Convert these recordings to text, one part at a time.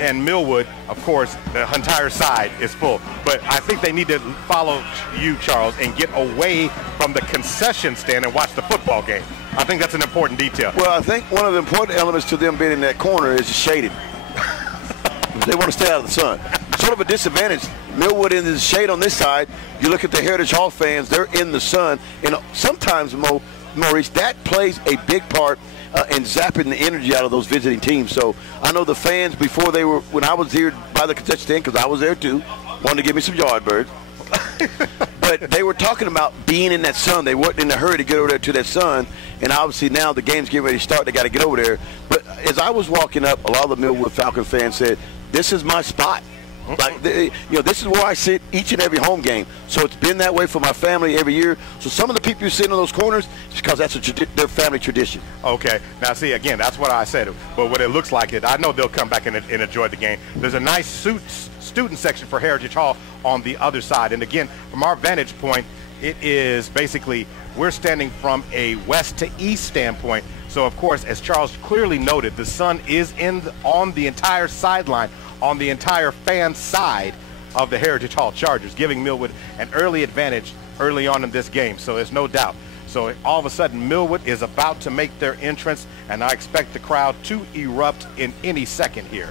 and Millwood, of course, the entire side is full. But I think they need to follow you, Charles, and get away from the concession stand and watch the football game. I think that's an important detail. Well, I think one of the important elements to them being in that corner is shaded. They want to stay out of the sun. Sort of a disadvantage. Millwood in the shade on this side. You look at the Heritage Hall fans, they're in the sun. And sometimes, Maurice, that plays a big part in zapping the energy out of those visiting teams. So I know the fans, before they were, when I was here by the concession stand, because I was there too, wanted to give me some Yardbirds. But they were talking about being in that sun. They weren't in a hurry to get over there to that sun. And obviously now the game's getting ready to start. They got to get over there. But as I was walking up, a lot of the Millwood Falcon fans said, this is my spot. Like, this is where I sit each and every home game. So it's been that way for my family every year. So some of the people who sit in those corners, it's because that's their family tradition. Okay. Now, see, again, that's what I said. But what it looks like I know they'll come back and enjoy the game. There's a nice student section for Heritage Hall on the other side. And, again, from our vantage point, it is basically we're standing from a west to east standpoint. So, of course, as Charles clearly noted, the sun is on the entire sideline, on the entire fan side of the Heritage Hall Chargers, giving Millwood an early advantage early on in this game. So there's no doubt. So all of a sudden, Millwood is about to make their entrance, and I expect the crowd to erupt in any second here.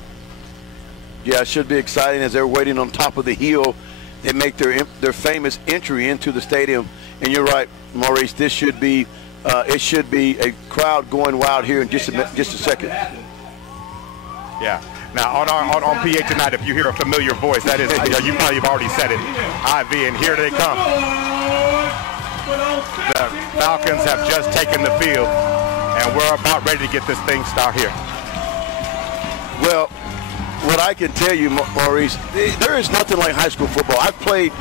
Yeah, it should be exciting as they're waiting on top of the hill. They make their famous entry into the stadium. And you're right, Maurice, this should be it should be a crowd going wild here in just a second. Yeah. Now, on PA tonight, if you hear a familiar voice, that is, you probably have already said it, IV, and here they come. The Falcons have just taken the field, and we're about ready to get this thing started here. Well, what I can tell you, Maurice, there is nothing like high school football. I've played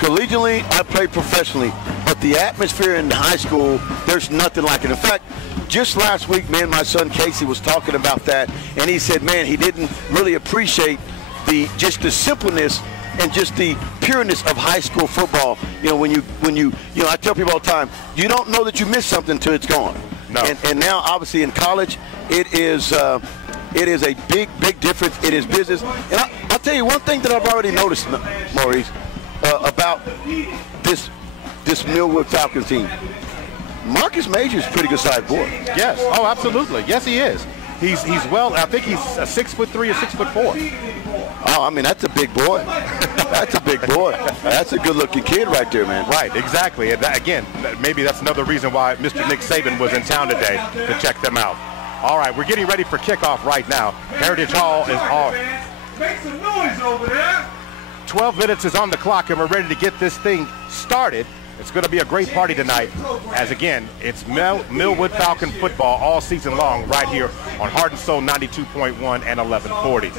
collegiately, I played professionally, but the atmosphere in high school, there's nothing like it. In fact, just last week, me and my son Casey was talking about that, and he said, man, he didn't really appreciate just the simpleness and just the pureness of high school football. When you I tell people all the time, you don't know that you missed something until it's gone. No. And now, obviously, in college, it is a big difference. It is business. And I'll tell you one thing that I've already noticed, Maurice, about this Millwood Falcons team. Marcus Major's a pretty good sized boy. Yes. Oh, absolutely. Yes, he is. He's well. I think he's 6'3" or 6'4". Oh, I mean, that's a big boy. That's a big boy. That's a good-looking kid right there, man. Right. Exactly. And again, maybe that's another reason why Mr. Nick Saban was in town today to check them out. All right, we're getting ready for kickoff right now. Heritage Hall is on. Make some noise over there. 12 minutes is on the clock, and we're ready to get this thing started. It's going to be a great party tonight, as again, it's Millwood Falcon football all season long right here on Heart and Soul 92.1 and 1140.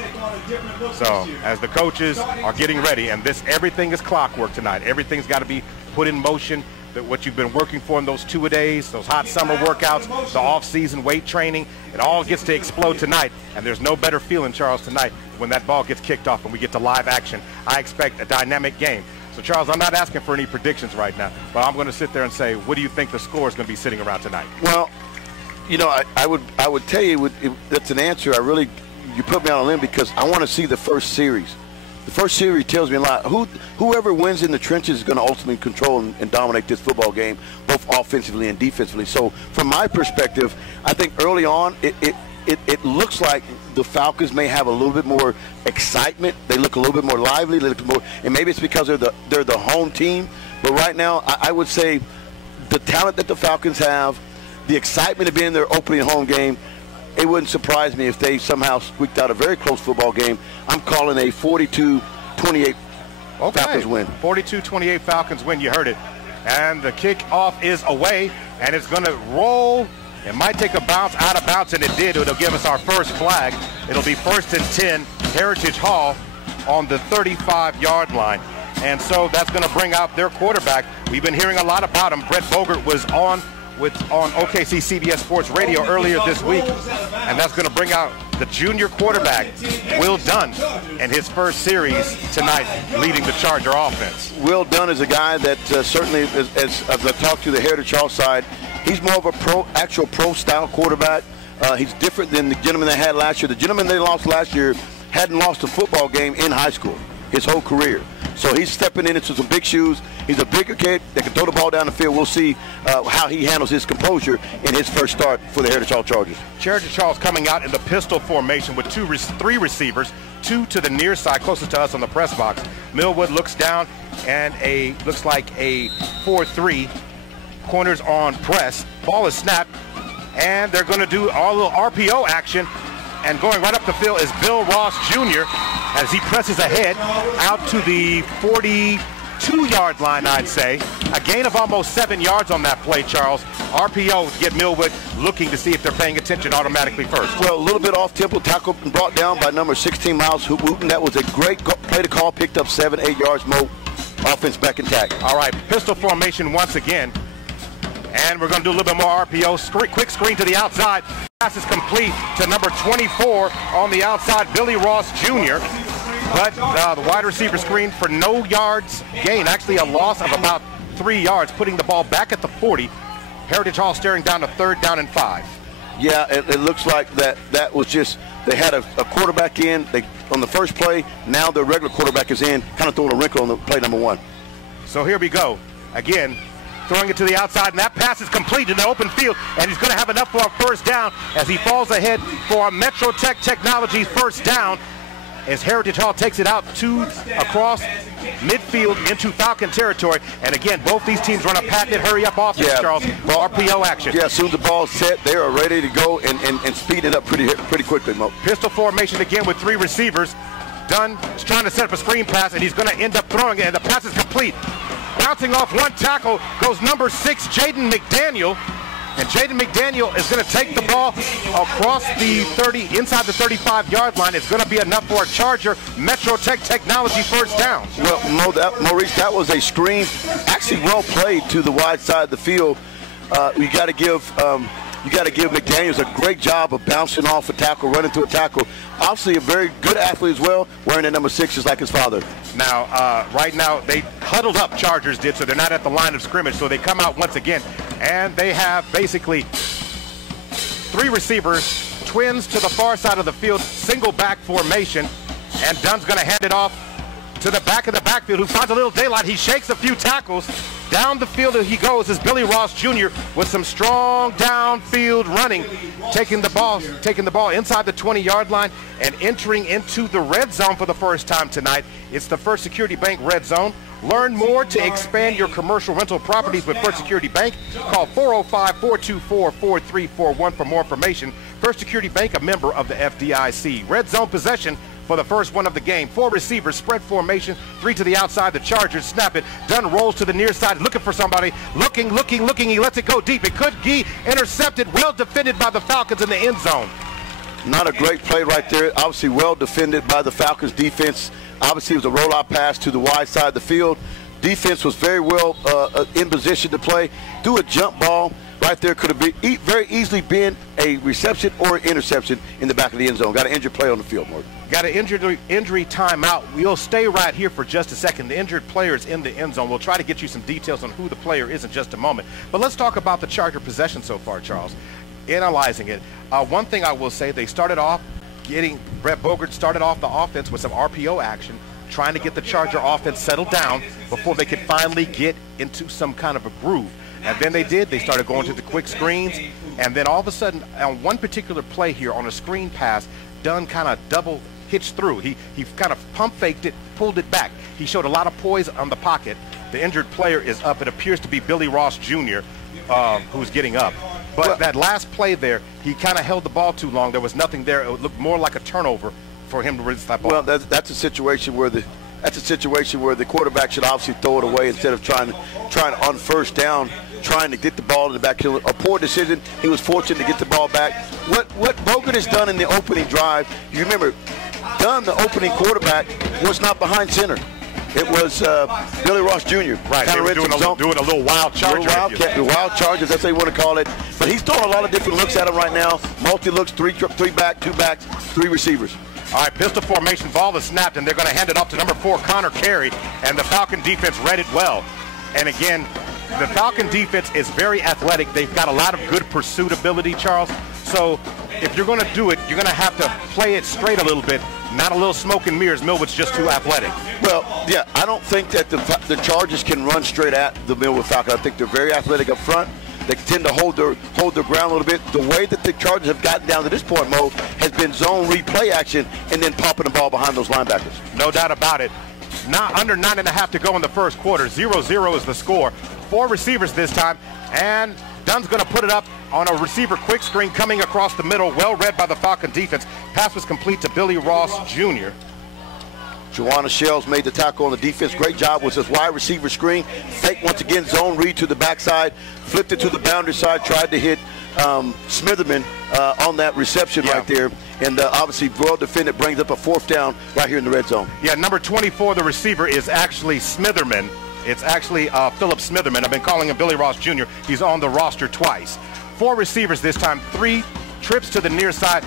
So as the coaches are getting ready, and everything is clockwork tonight. Everything's got to be put in motion. What you've been working for in those 2-a-days, those hot summer workouts, the off-season weight training, it all gets to explode tonight. And there's no better feeling, Charles, tonight when that ball gets kicked off and we get to live action. I expect a dynamic game. So, Charles, I'm not asking for any predictions right now, but I'm going to sit there and say, what do you think the score is going to be sitting around tonight? Well, I would tell you that's an answer. You put me on a limb because I want to see the first series. The first series tells me a lot. Whoever wins in the trenches is going to ultimately control and dominate this football game, both offensively and defensively. So, from my perspective, I think early on it looks like the Falcons may have a little bit more excitement. They look a little bit more lively. They look more, and maybe it's because they're the home team. But right now, I would say the talent that the Falcons have, the excitement of being in their opening home game, it wouldn't surprise me if they somehow squeaked out a very close football game. I'm calling a 42-28 Falcons win. 42-28 Falcons win. You heard it. And the kickoff is away, and it's going to roll. It might take a bounce out of bounds, and it did. It'll give us our first flag. It'll be 1st and 10, Heritage Hall on the 35-yard line. And so that's going to bring out their quarterback. We've been hearing a lot about him. Brett Bogert was on OKC CBS Sports Radio earlier this week, and that's going to bring out the junior quarterback, Will Dunn, in his first series tonight, leading the Charger offense. Will Dunn is a guy that certainly, as I talked to the Heritage Hall side, he's more of a actual pro-style quarterback. He's different than the gentleman they had last year. The gentleman they lost last year, hadn't lost a football game in high school his whole career. So he's stepping into some big shoes. He's a bigger kid that can throw the ball down the field. We'll see how he handles his composure in his first start for the Heritage Hall Chargers. Heritage Hall's coming out in the pistol formation with three receivers, two to the near side, closest to us on the press box. Millwood looks down and looks like a 4-3. Corners on press. Ball is snapped, and they're going to do a little RPO action. And going right up the field is Bill Ross Jr. as he presses ahead out to the 42-yard line, I'd say. A gain of almost 7 yards on that play, Charles. RPO get Millwood looking to see if they're paying attention automatically first. Well, a little bit off tempo, tackle and brought down by number 16, Miles Wooten. That was a great play to call, picked up 7-8 yards more. Offense back intact. All right, pistol formation once again. And we're going to do a little bit more RPO. Quick screen to the outside. Pass is complete to number 24 on the outside, Billy Ross Jr. But the wide receiver screen for no yards gain. Actually a loss of about 3 yards, putting the ball back at the 40. Heritage Hall staring down to 3rd down and 5. Yeah, it looks like that was just, they had a quarterback in on the first play. Now the regular quarterback is in, kind of throwing a wrinkle on the play number 1. So here we go. Again, throwing it to the outside, and that pass is complete in the open field, and he's going to have enough for a first down as he falls ahead for a Metro Tech Technologies first down as Heritage Hall takes it out across midfield into Falcon territory. And again, both these teams run a packet hurry up offense, Charles, for RPO action. Yeah, as soon as the ball's set, they are ready to go and speed it up pretty quickly, Mo. Pistol formation again with 3 receivers. Dunn is trying to set up a screen pass, and he's going to end up throwing it, and the pass is complete. Bouncing off one tackle goes number 6, Jaden McDaniel. And Jaden McDaniel is going to take the ball across the 30, inside the 35-yard line. It's going to be enough for a Charger Metro Tech Technology first down. Well, Maurice, that was a screen, actually well played to the wide side of the field. You got to give McDaniels a great job of bouncing off a tackle, running through a tackle. Obviously a very good athlete as well, wearing the number 6 just like his father. Now, right now, they huddled up, Chargers did, so they're not at the line of scrimmage, so they come out once again, and they have basically 3 receivers, twins to the far side of the field, single back formation, and Dunn's going to hand it off to the back of the backfield, who finds a little daylight. He shakes a few tackles. Down the field he goes is Billy Ross Jr. with some strong downfield running, taking the ball inside the 20-yard line and entering into the red zone for the first time tonight. It's the First Security Bank red zone. Learn more to expand your commercial rental properties with First Security Bank. Call 405-424-4341 for more information. First Security Bank, a member of the FDIC. Red zone possession for the first one of the game. 4 receivers, spread formation, 3 to the outside. The Chargers snap it. Dunn rolls to the near side, looking for somebody. Looking. He lets it go deep. It could be intercepted. Well defended by the Falcons in the end zone. Not a great play right there. Obviously well defended by the Falcons defense. Obviously it was a rollout pass to the wide side of the field. Defense was very well in position to play. Do a jump ball right there. Could have been very easily been a reception or an interception in the back of the end zone. Got an injured player on the field, Morgan. Got an injury timeout. We'll stay right here for just a second. The injured player is in the end zone. We'll try to get you some details on who the player is in just a moment. But let's talk about the Charger possession so far, Charles. Analyzing it, one thing I will say, they started off Brett Bogert started off the offense with some RPO action, trying to get the Charger offense settled down before they could finally get into some kind of a groove. And then they started going to the quick screens, and then all of a sudden, on one particular play here on a screen pass, Dunn kind of double hitched through. He kind of pump faked it, pulled it back. He showed a lot of poise on the pocket. The injured player is up. It appears to be Billy Ross Jr. Who's getting up. But that last play there, he kind of held the ball too long. There was nothing there. It looked more like a turnover for him to release that ball. Well, that's a situation where the quarterback should obviously throw it away instead of trying on first down, trying to get the ball in the back. A poor decision. He was fortunate to get the ball back. What Bogert has done in the opening drive, you remember, Dunn, the opening quarterback, was not behind center. It was Billy Ross Jr. Right, they were doing a little wild charge. Wild charges, that's what they want to call it. But he's throwing a lot of different looks at him right now. Multi-looks, 3 back, 2 backs, 3 receivers. All right, pistol formation, ball is snapped, and they're going to hand it off to number 4, Connor Carey, and the Falcon defense read it well. And again, the Falcon defense is very athletic. They've got a lot of good pursuit ability, Charles. So if you're going to do it, you're going to have to play it straight a little bit, not a little smoke and mirrors. Millwood's just too athletic. Well, yeah, I don't think that the Chargers can run straight at the Millwood Falcons. I think they're very athletic up front. They tend to hold their ground a little bit. The way that the Chargers have gotten down to this point, Mo, has been zone replay action and then popping the ball behind those linebackers. No doubt about it. Not under 9.5 to go in the first quarter. 0-0 is the score. 4 receivers this time, and Dunn's going to put it up on a receiver quick screen coming across the middle. Well read by the Falcon defense. Pass was complete to Billy Ross Jr. Joanna Shells made the tackle on the defense. Great job with his wide receiver screen. Fake once again, zone read to the backside. Flipped it to the boundary side. Tried to hit Smitherman on that reception right there. And obviously, well defended, brings up a 4th down right here in the red zone. Yeah, number 24, the receiver, is actually Smitherman. It's actually Philip Smitherman. I've been calling him Billy Ross Jr. He's on the roster twice. 4 receivers this time, 3 trips to the near side.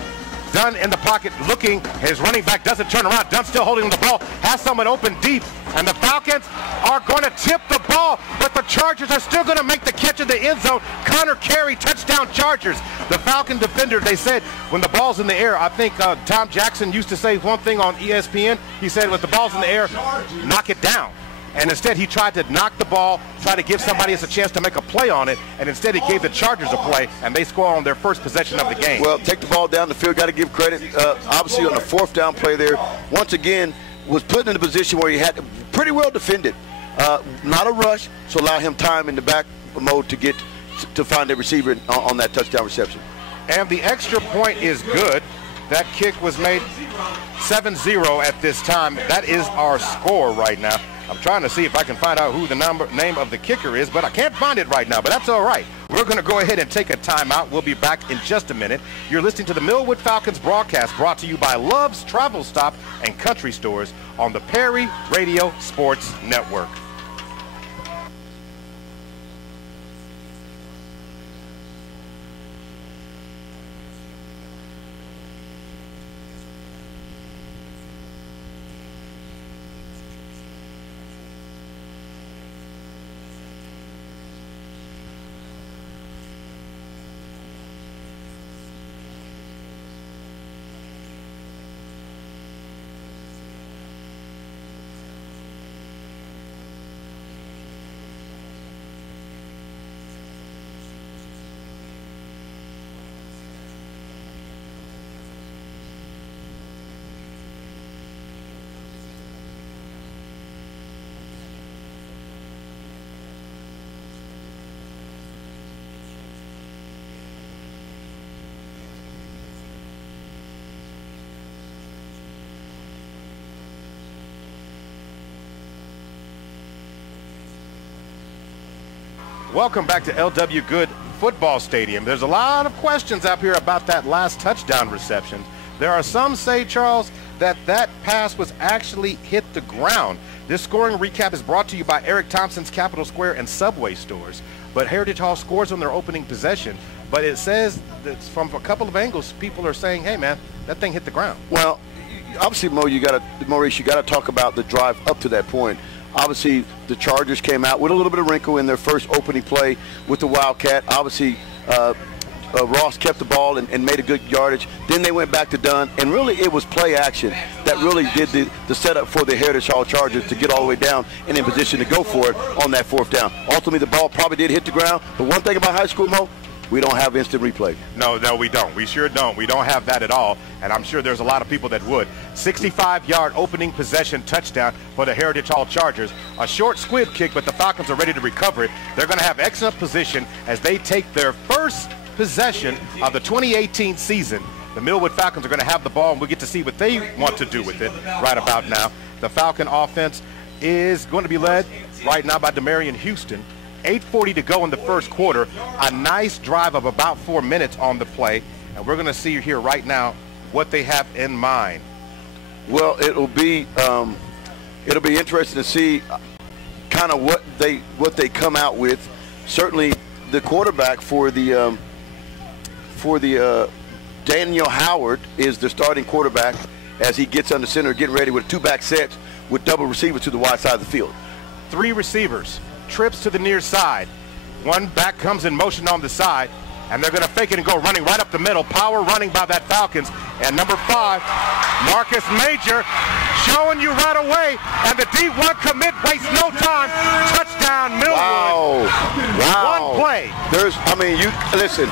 Dunn in the pocket looking. His running back doesn't turn around. Dunn still holding the ball. Has someone open deep. And the Falcons are going to tip the ball, but the Chargers are still going to make the catch in the end zone. Connor Carey, touchdown Chargers. The Falcon defender, they said, when the ball's in the air, I think Tom Jackson used to say one thing on ESPN. He said, with the ball's in the air, knock it down. And instead, he tried to knock the ball, try to give somebody else a chance to make a play on it, and instead he gave the Chargers a play, and they score on their first possession of the game. Well, take the ball down the field. Got to give credit, obviously, on the 4th down play there. Once again, was put in a position where he had pretty well defended. Not a rush, so allow him time in the back mode to get to find a receiver on that touchdown reception. And the extra point is good. That kick was made 7-0 at this time. That is our score right now. I'm trying to see if I can find out who the name of the kicker is, but I can't find it right now, but that's all right. We're going to go ahead and take a timeout. We'll be back in just a minute. You're listening to the Millwood Falcons broadcast brought to you by Love's Travel Stop and Country Stores on the Perry Radio Sports Network. Welcome back to L.W. Good Football Stadium. There's a lot of questions out here about that last touchdown reception. There are some say, Charles, that pass was actually hit the ground. This scoring recap is brought to you by Eric Thompson's Capitol Square and Subway stores. But Heritage Hall scores on their opening possession. But it says that from a couple of angles, people are saying, hey, man, that thing hit the ground. Well, obviously, Maurice, you got to talk about the drive up to that point. Obviously, the Chargers came out with a little bit of wrinkle in their first opening play with the Wildcat. Obviously, Ross kept the ball and made a good yardage. Then they went back to Dunn, and really it was play action that really did the setup for the Heritage Hall Chargers to get all the way down and in position to go for it on that 4th down. Ultimately, the ball probably did hit the ground. But one thing about high school, Mo, we don't have instant replay. No, we don't. We sure don't. We don't have that at all, and I'm sure there's a lot of people that would. 65-yard opening possession touchdown for the Heritage Hall Chargers. A short squib kick, but the Falcons are ready to recover it. They're going to have excellent position as they take their first possession of the 2018 season. The Millwood Falcons are going to have the ball, and we'll get to see what they want to do with it right about now. The Falcon offense is going to be led right now by Demarion Houston. 8:40 to go in the first quarter. A nice drive of about 4 minutes on the play. And we're going to see here right now what they have in mind. Well, it'll be interesting to see kind of what they come out with. Certainly, the quarterback for the Daniel Howard is the starting quarterback as he gets under center, getting ready with 2-back sets with double receivers to the wide side of the field. 3 receivers. Trips to the near side. One back comes in motion on the side. And they're going to fake it and go running right up the middle. Power running by that Falcons. And number 5, Marcus Major, showing you right away. And the D1 commit wastes no time. Touchdown, Millwood. Wow. One play. Listen,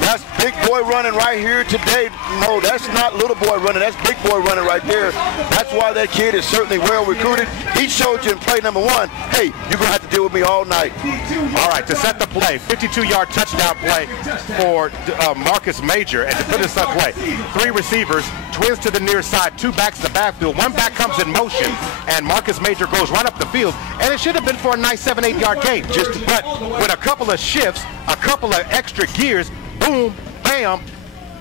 that's big boy running right here today. No, that's not little boy running. That's big boy running right there. That's why that kid is certainly well recruited. He showed you in play number 1, hey, you're going to have to deal with me all night. All right, to set the play, 52-yard touchdown play for Marcus Major. And to put this up play, 3 receivers, twins to the near side, 2 backs to the backfield. 1 back comes in motion, and Marcus Major goes right up the field. And it should have been for a nice 7-8 yard gain. But with a couple of shifts, a couple of extra gears, boom, bam,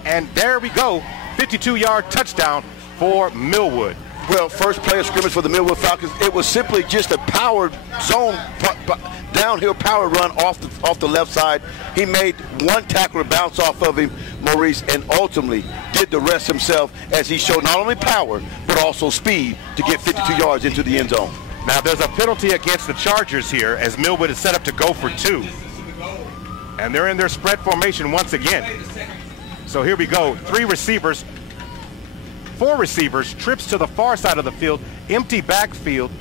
and there we go, 52-yard touchdown for Millwood. Well, first play of scrimmage for the Millwood Falcons, it was simply just a power zone, downhill power run off the left side. He made 1 tackler bounce off of him, Maurice, and ultimately did the rest himself as he showed not only power, but also speed to get 52 yards into the end zone. Now there's a penalty against the Chargers here as Millwood is set up to go for 2. And they're in their spread formation once again. So here we go, 3 receivers, 4 receivers, trips to the far side of the field, empty backfield,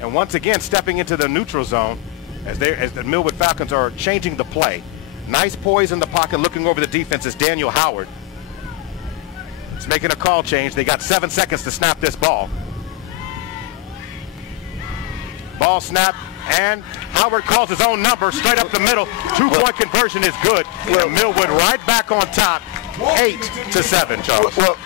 and once again stepping into the neutral zone as the Millwood Falcons are changing the play. Nice poise in the pocket, looking over the defense is Daniel Howard. He's making a call change. They got 7 seconds to snap this ball. Ball snap, and Howard calls his own number straight up the middle. 2-point conversion is good. Well, Millwood right back on top, 8-7, Charles. Well,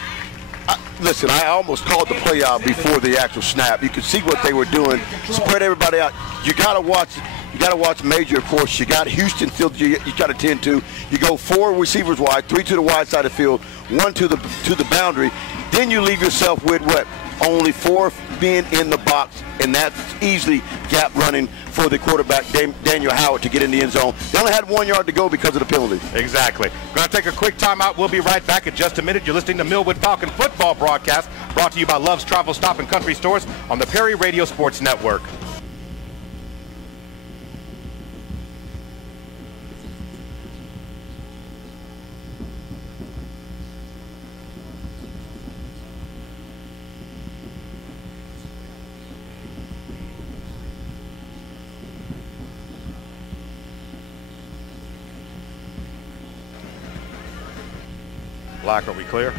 listen, I almost called the play out before the actual snap. You could see what they were doing. Spread everybody out. You got to watch Major, of course. You got Houston field you got to tend to. You go 4 receivers wide, 3 to the wide side of the field, 1 to the boundary. Then you leave yourself with what? Only 4 being in the box, and that's easily gap running for the quarterback, Daniel Howard, to get in the end zone. They only had 1 yard to go because of the penalty. Exactly. Going to take a quick timeout. We'll be right back in just a minute. You're listening to Millwood Falcon football broadcast brought to you by Love's Travel Stop and Country Stores on the Perry Radio Sports Network. Black, are we clear?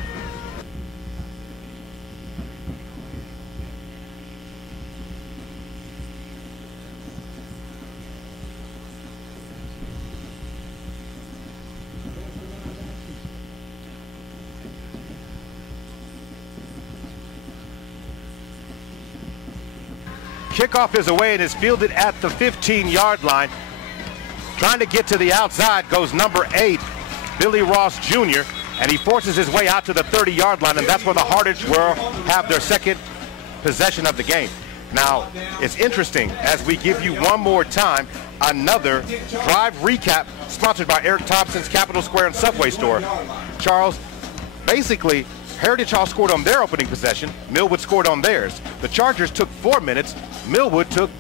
Kickoff is away and is fielded at the 15-yard line. Trying to get to the outside goes number 8, Billy Ross Jr., and he forces his way out to the 30-yard line, and that's where the Hardage will have their second possession of the game. Now, it's interesting, as we give you one more time, another drive recap sponsored by Eric Thompson's Capitol Square and Subway Store. Charles, basically, Heritage Hall scored on their opening possession. Millwood scored on theirs. The Chargers took 4 minutes. Millwood took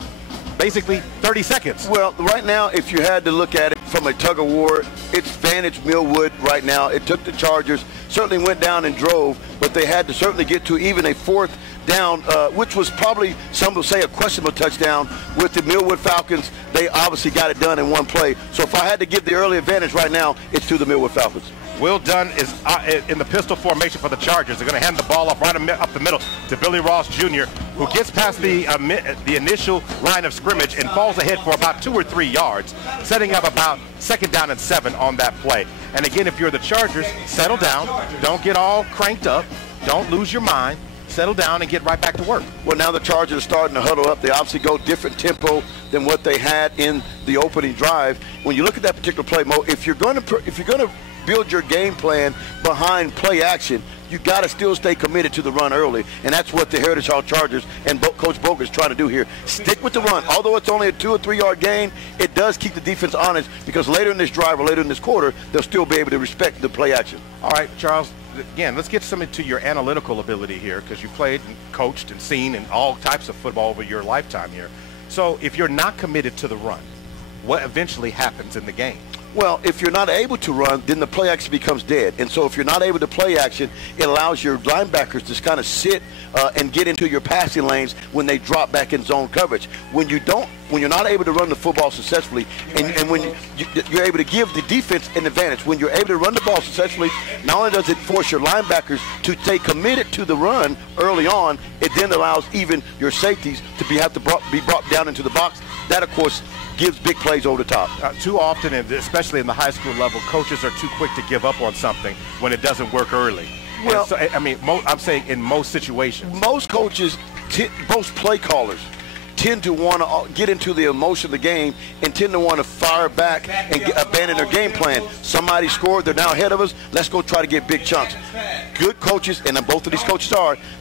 basically 30 seconds. Well, right now, if you had to look at it from a tug of war, it's Vantage Millwood right now. It took the Chargers, certainly went down and drove, but they had to certainly get to even a 4th down, which was probably, some will say, a questionable touchdown. With the Millwood Falcons, they obviously got it done in 1 play. So if I had to give the early advantage right now, it's to the Millwood Falcons. Will Dunn is in the pistol formation for the Chargers. They're going to hand the ball off right up the middle to Billy Ross Jr., who gets past the initial line of scrimmage and falls ahead for about 2 or 3 yards, setting up about 2nd down and 7 on that play. And again, if you're the Chargers, settle down. Don't get all cranked up. Don't lose your mind. Settle down and get right back to work. Well, now the Chargers are starting to huddle up. They obviously go different tempo than what they had in the opening drive. When you look at that particular play, Mo, if you're going to build your game plan behind play action, you got to still stay committed to the run early, and that's what the Heritage Hall Chargers and Coach Boger is trying to do here. Stick with the run. Although it's only a 2 or 3 yard gain, it does keep the defense honest, because later in this drive or later in this quarter, they'll still be able to respect the play action. All right, Charles, again, let's get some into your analytical ability here, because you played and coached and seen in all types of football over your lifetime here. So if you're not committed to the run, what eventually happens in the game? Well, if you're not able to run, then the play action becomes dead. And so if you're not able to play action, it allows your linebackers to kind of sit and get into your passing lanes when they drop back in zone coverage. When you're not able to run the football successfully, and when you're able to give the defense an advantage, when you're able to run the ball successfully, not only does it force your linebackers to stay committed to the run early on, it then allows even your safeties to have to be brought down into the box. That, of course, gives big plays over the top. Too often, and especially in the high school level, coaches are too quick to give up on something when it doesn't work early. Well, so, I mean, I'm saying in most situations. Most coaches, most play callers, tend to want to get into the emotion of the game and tend to want to fire back and abandon their game plan. Somebody scored, they're now ahead of us, let's go try to get big chunks. Good coaches, and both of these coaches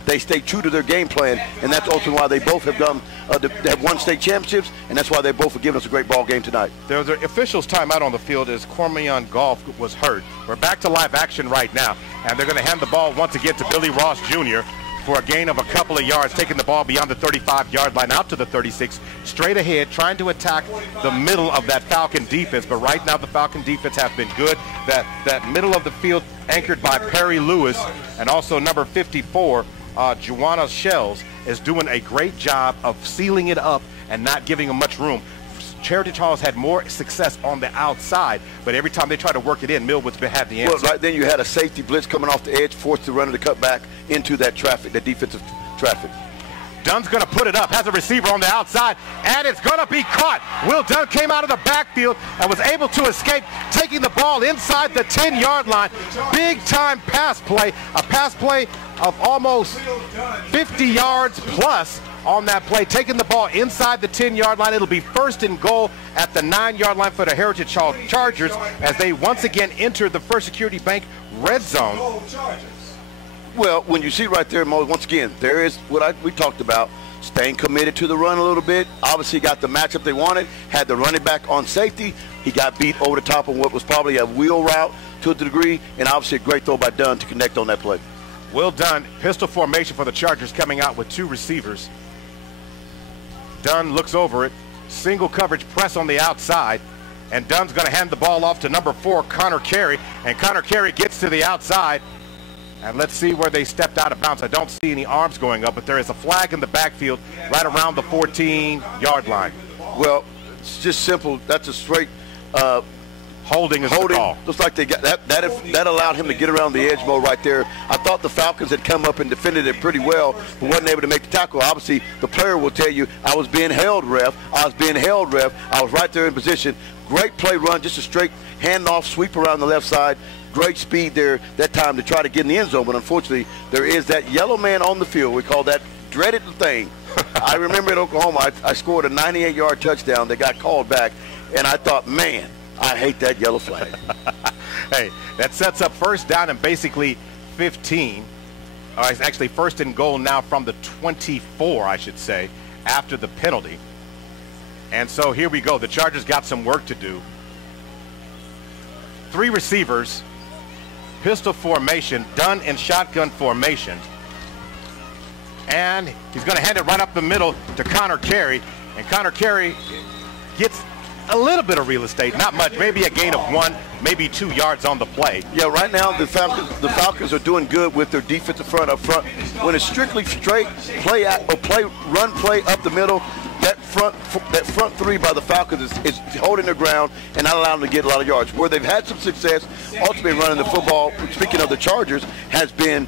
they stay true to their game plan, and that's ultimately why they both have have won state championships, and that's why they both have given us a great ball game tonight. There was an official's timeout on the field as Cormion Golf was hurt. We're back to live action right now, and they're going to hand the ball once again to Billy Ross Jr. for a gain of a couple of yards, taking the ball beyond the 35-yard line out to the 36, straight ahead, trying to attack the middle of that Falcon defense. But right now the Falcon defense have been good. That middle of the field anchored by Perry Lewis and also number 54, Juana Shells, is doing a great job of sealing it up and not giving them much room. Heritage Hall's had more success on the outside, but every time they try to work it in, Millwood's had the answer. Well, right then you had a safety blitz coming off the edge, forced the runner to cut back into that traffic, that defensive traffic. Dunn's going to put it up, has a receiver on the outside, and it's going to be caught. Will Dunn came out of the backfield and was able to escape, taking the ball inside the 10-yard line. Big-time pass play, a pass play of almost 50 yards plus on that play, taking the ball inside the 10-yard line. It'll be first and goal at the 9-yard line for the Heritage Hall Chargers as they once again enter the First Security Bank red zone. Well, when you see right there, Mo, once again, there is what we talked about, staying committed to the run a little bit. Obviously got the matchup they wanted, had the running back on safety. He got beat over the top of what was probably a wheel route to a degree, and obviously a great throw by Dunn to connect on that play. Will Dunn, pistol formation for the Chargers, coming out with two receivers. Dunn looks over it, single coverage press on the outside, and Dunn's going to hand the ball off to number 4, Connor Carey, and Connor Carey gets to the outside, and let's see where they stepped out of bounds. I don't see any arms going up, but there is a flag in the backfield right around the 14-yard line. Well, it's just simple. That's a straight holding is the call. Looks like they got that allowed him to get around the edge mode right there. I thought the Falcons had come up and defended it pretty well, but wasn't able to make the tackle. Obviously, the player will tell you, I was being held, ref. I was being held, ref. I was right there in position. Great play run, just a straight handoff, sweep around the left side. Great speed there that time to try to get in the end zone, but unfortunately, there is that yellow man on the field. We call that dreaded thing. I remember in Oklahoma, I scored a 98-yard touchdown that got called back, and I thought, man, I hate that yellow flag. Hey, that sets up first down and basically 15. It's actually first and goal now from the 24, I should say, after the penalty. And so here we go. The Chargers got some work to do. 3 receivers, pistol formation, Dunn in shotgun formation. And he's going to hand it right up the middle to Connor Carey. And Connor Carey gets a little bit of real estate, not much, maybe a gain of 1, maybe 2 yards on the play. Yeah, right now the Falcons are doing good with their defensive front up front. When it's strictly straight run play up the middle, that front 3 by the Falcons is holding their ground and not allowing them to get a lot of yards. Where they've had some success, ultimately running the football, speaking of the Chargers, has been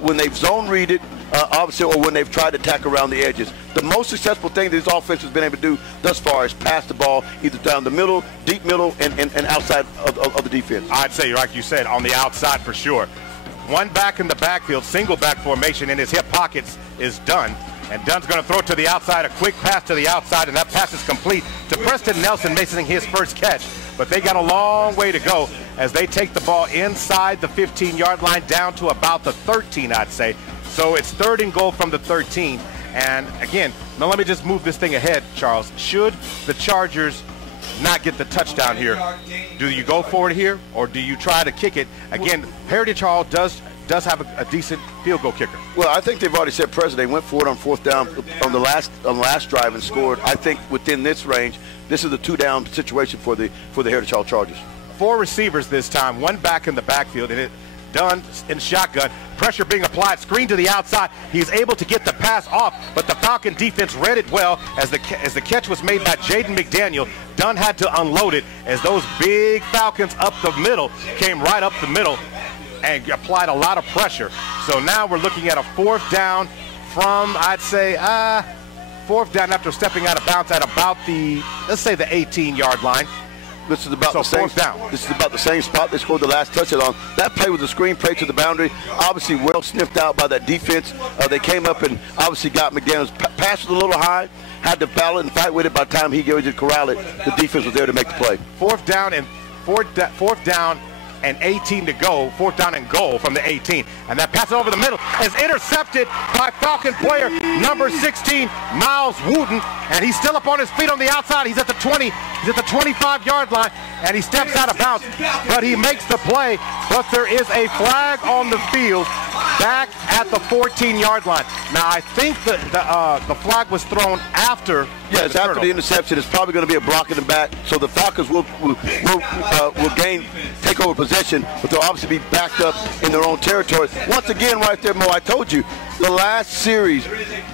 when they've zone read it, obviously, or when they've tried to attack around the edges. The most successful thing that this offense has been able to do thus far is pass the ball either down the middle, deep middle, and outside of the defense. I'd say, like you said, on the outside for sure. 1 back in the backfield, single back formation in his hip pockets is Dunn. And Dunn's going to throw it to the outside, a quick pass to the outside, and that pass is complete to Preston Nelson, making his first catch. But they got a long way to go as they take the ball inside the 15-yard line down to about the 13, I'd say. So it's third and goal from the 13. And again, now let me just move this thing ahead, Charles. Should the Chargers not get the touchdown here, do you go for it here or do you try to kick it? Again, Heritage Hall does have a decent field goal kicker. Well, I think they've already said precedent. They went for it on 4th down on the last drive and scored. I think within this range, this is a 2-down situation for the Heritage Hall Chargers. 4 receivers this time, 1 back in the backfield, and Dunn in shotgun. Pressure being applied, screen to the outside. He's able to get the pass off, but the Falcon defense read it well as the catch was made by Jaden McDaniel. Dunn had to unload it as those big Falcons up the middle came right up the middle and applied a lot of pressure. So now we're looking at a 4th down from, I'd say, 4th down after stepping out of bounds at about the, let's say, the 18-yard line. This is about so the same. Down. This is about the same spot they scored the last touchdown on. That play was a screen play to the boundary. Obviously, well sniffed out by that defense. They came up and obviously got McDaniel's pass was a little high. Had to battle it and fight with it. By the time he goes to corral it, the defense was there to make the play. 4th down and 18 to go. 4th down and goal from the 18, and that pass over the middle is intercepted by Falcon player number 16, Miles Wooten, and he's still up on his feet on the outside. He's at the 20. He's at the 25-yard line, and he steps out of bounds, but he makes the play. But there is a flag on the field back at the 14-yard line. Now, I think the flag was thrown after. Yes, after the interception. It's probably going to be a block in the back, so the Falcons will take over possession, but they'll obviously be backed up in their own territory. Once again, right there, Mo, I told you, the last series,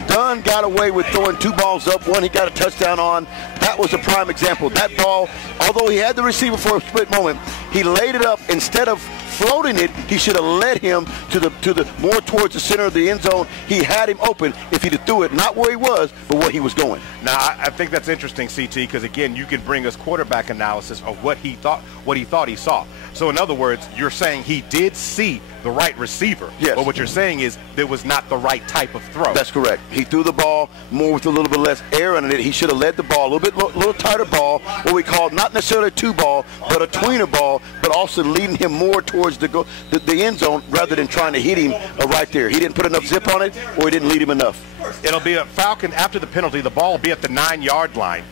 Dunn got away with throwing 2 balls up. One he got a touchdown on. That was a prime example. That ball, although he had the receiver for a split moment, he laid it up. Instead of floating it, he should have led him to the more towards the center of the end zone. He had him open if he'd have threw it, not where he was, but where he was going. Now, I think that's interesting, CT, because again, you can bring us quarterback analysis of what he thought he saw. So in other words, you're saying he did see the right receiver. Yes. But what you're saying is there was not the right type of throw. That's correct. He threw the ball more with a little bit less air in it. He should have led the ball a little tighter ball, what we call not necessarily a 2 ball, but a tweener ball, but also leading him more towards the end zone rather than trying to hit him right there. He didn't put enough zip on it, or he didn't lead him enough. It'll be a Falcon after the penalty. The ball will be at the 9-yard line.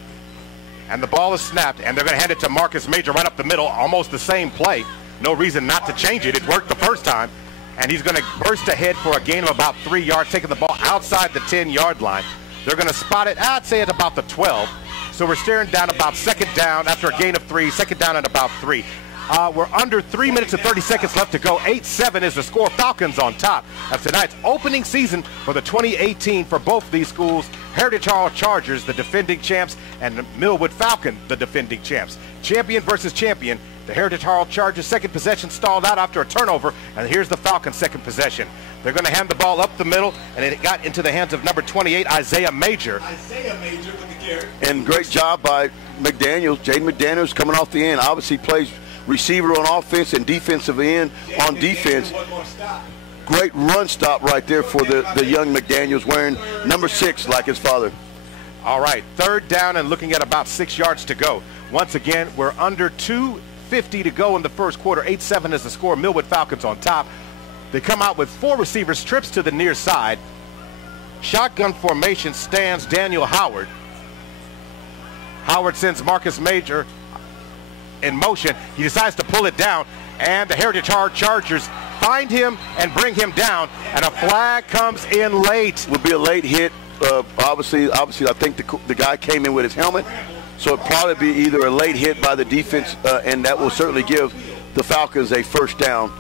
And the ball is snapped, and they're going to hand it to Marcus Major right up the middle, almost the same play. No reason not to change it. It worked the first time. And he's going to burst ahead for a gain of about 3 yards, taking the ball outside the 10-yard line. They're going to spot it, I'd say at about the 12. So we're staring down about 2nd down after a gain of 3, 2nd down at about 3. We're under 3 minutes and 30 seconds left to go. 8-7 is the score. Falcons on top of tonight's opening season for the 2018 for both these schools. Heritage Hall Chargers, the defending champs, and Millwood Falcon, the defending champs. Champion versus champion. The Heritage Hall Chargers' second possession stalled out after a turnover, and here's the Falcons' second possession. They're going to hand the ball up the middle, and it got into the hands of number 28, Isaiah Major. With the carry. And great job by McDaniels. Jaden McDaniels coming off the end. Obviously plays receiver on offense and defensive end on defense. Great run stop right there for the young McDaniels, wearing number 6 like his father. All right, 3rd down and looking at about 6 yards to go. Once again, we're under 2:50 to go in the first quarter. 8-7 is the score. Millwood Falcons on top. They come out with 4 receivers, trips to the near side. Shotgun formation stands Daniel Howard. Howard sends Marcus Major in motion. He decides to pull it down, and the Heritage Hall Chargers find him and bring him down, and a flag comes in late. Would be a late hit. Obviously, I think the guy came in with his helmet, so it'd probably be either a late hit by the defense, and that will certainly give the Falcons a 1st down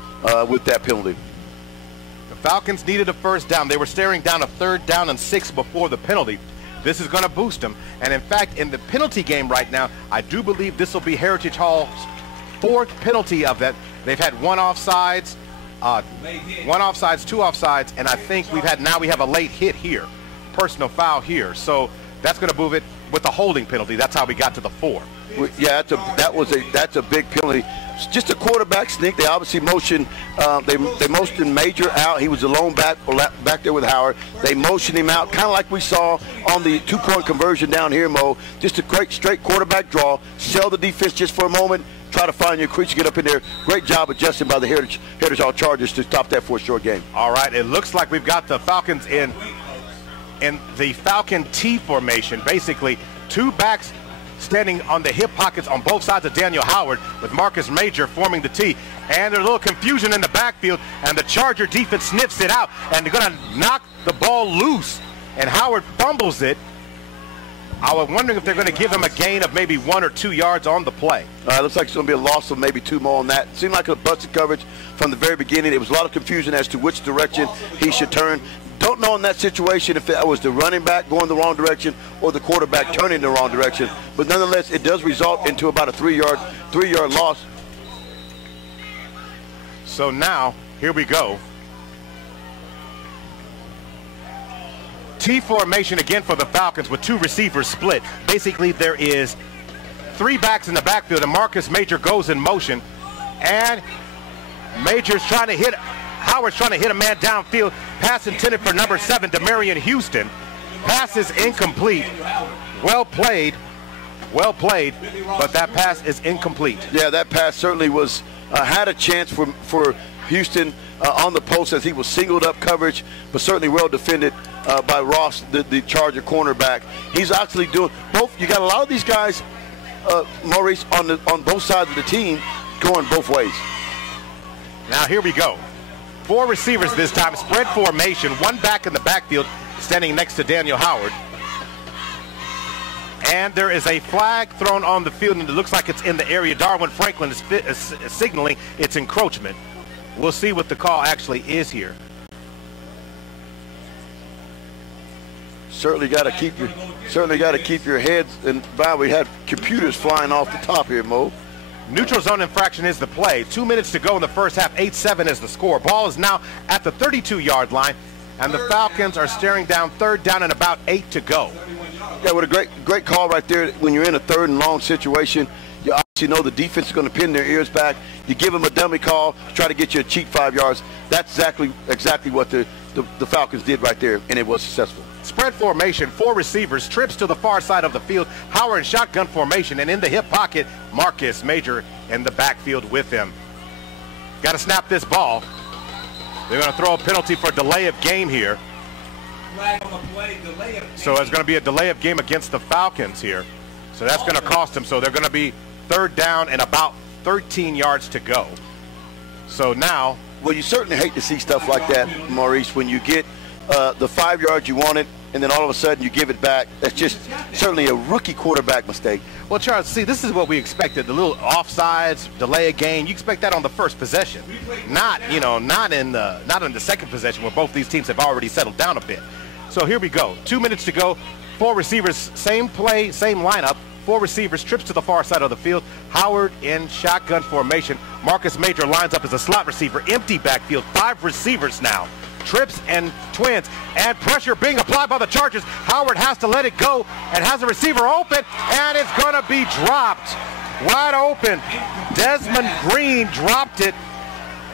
with that penalty. The Falcons needed a 1st down. They were staring down a 3rd down and 6 before the penalty. This is going to boost them. And in fact, in the penalty game right now, I do believe this will be Heritage Hall's 4th penalty of that. They've had 1 offsides, 2 offsides, and I think we have a late hit here, personal foul here. So that's going to move it with a holding penalty. That's how we got to the 4. Yeah, that's a big penalty. It's just a quarterback sneak. They obviously motioned. They motioned Major out. He was alone back there with Howard. They motioned him out, kind of like we saw on the 2-point conversion down here, Mo. Just a great straight quarterback draw. Sell the defense just for a moment. Try to find your creature, get up in there. Great job adjusting by the Heritage Hall Chargers to stop that for a short game. All right, it looks like we've got the Falcons in the Falcon T formation. Basically, 2 backs standing on the hip pockets on both sides of Daniel Howard, with Marcus Major forming the T. And there's a little confusion in the backfield, and the Charger defense sniffs it out, and they're going to knock the ball loose. And Howard fumbles it. I was wondering if they're going to give him a gain of maybe 1 or 2 yards on the play. Looks like it's going to be a loss of maybe 2 more on that. Seemed like a busted coverage from the very beginning. There was a lot of confusion as to which direction he should turn. Don't know in that situation if that was the running back going the wrong direction or the quarterback turning the wrong direction. But nonetheless, it does result into about a 3-yard loss. So now, here we go. T formation again for the Falcons with 2 receivers split. Basically, there is 3 backs in the backfield, and Marcus Major goes in motion. And Major's trying to hit, Howard's trying to hit a man downfield. Pass intended for number 7, Demarion Houston. Pass is incomplete. Well played, but that pass is incomplete. Yeah, that pass certainly was had a chance for Houston on the post as he was singled up coverage, but certainly well defended by Ross, the Charger cornerback. He's actually doing both. You got a lot of these guys, Maurice, on both sides of the team going both ways. Now here we go. 4 receivers this time, spread formation, 1 back in the backfield standing next to Daniel Howard. And there is a flag thrown on the field, and it looks like it's in the area. Darwin Franklin is signaling its encroachment. We'll see what the call actually is here. Certainly got to keep your heads. And by we had computers flying off the top here, Mo. Neutral zone infraction is the play. 2 minutes to go in the first half. 8-7 is the score. Ball is now at the 32-yard line, and the Falcons are staring down 3rd down and about 8 to go. Yeah, what a great call right there. When you're in a 3rd and long situation, you obviously know the defense is going to pin their ears back. You give them a dummy call, try to get you a cheap 5 yards. That's exactly what the Falcons did right there, and it was successful. Spread formation, 4 receivers, trips to the far side of the field. Howard in shotgun formation, and in the hip pocket, Marcus Major in the backfield with him. Got to snap this ball. They're going to throw a penalty for delay of game here. So it's going to be a delay of game against the Falcons here. So that's going to cost them. So they're going to be 3rd down and about 13 yards to go. So now, well, you certainly hate to see stuff like that, Maurice, when you get the 5 yards you wanted, and then all of a sudden you give it back. That's just certainly a rookie quarterback mistake. Well, Charles, see, this is what we expected. The little offsides, delay a game. You expect that on the first possession, not in the second possession where both these teams have already settled down a bit. So here we go. 2 minutes to go. 4 receivers, same play, same lineup. 4 receivers, trips to the far side of the field. Howard in shotgun formation. Marcus Major lines up as a slot receiver. Empty backfield. 5 receivers now. Trips and twins, and pressure being applied by the Chargers. Howard has to let it go and has a receiver open, and it's going to be dropped. Wide open. Desmond Green dropped it.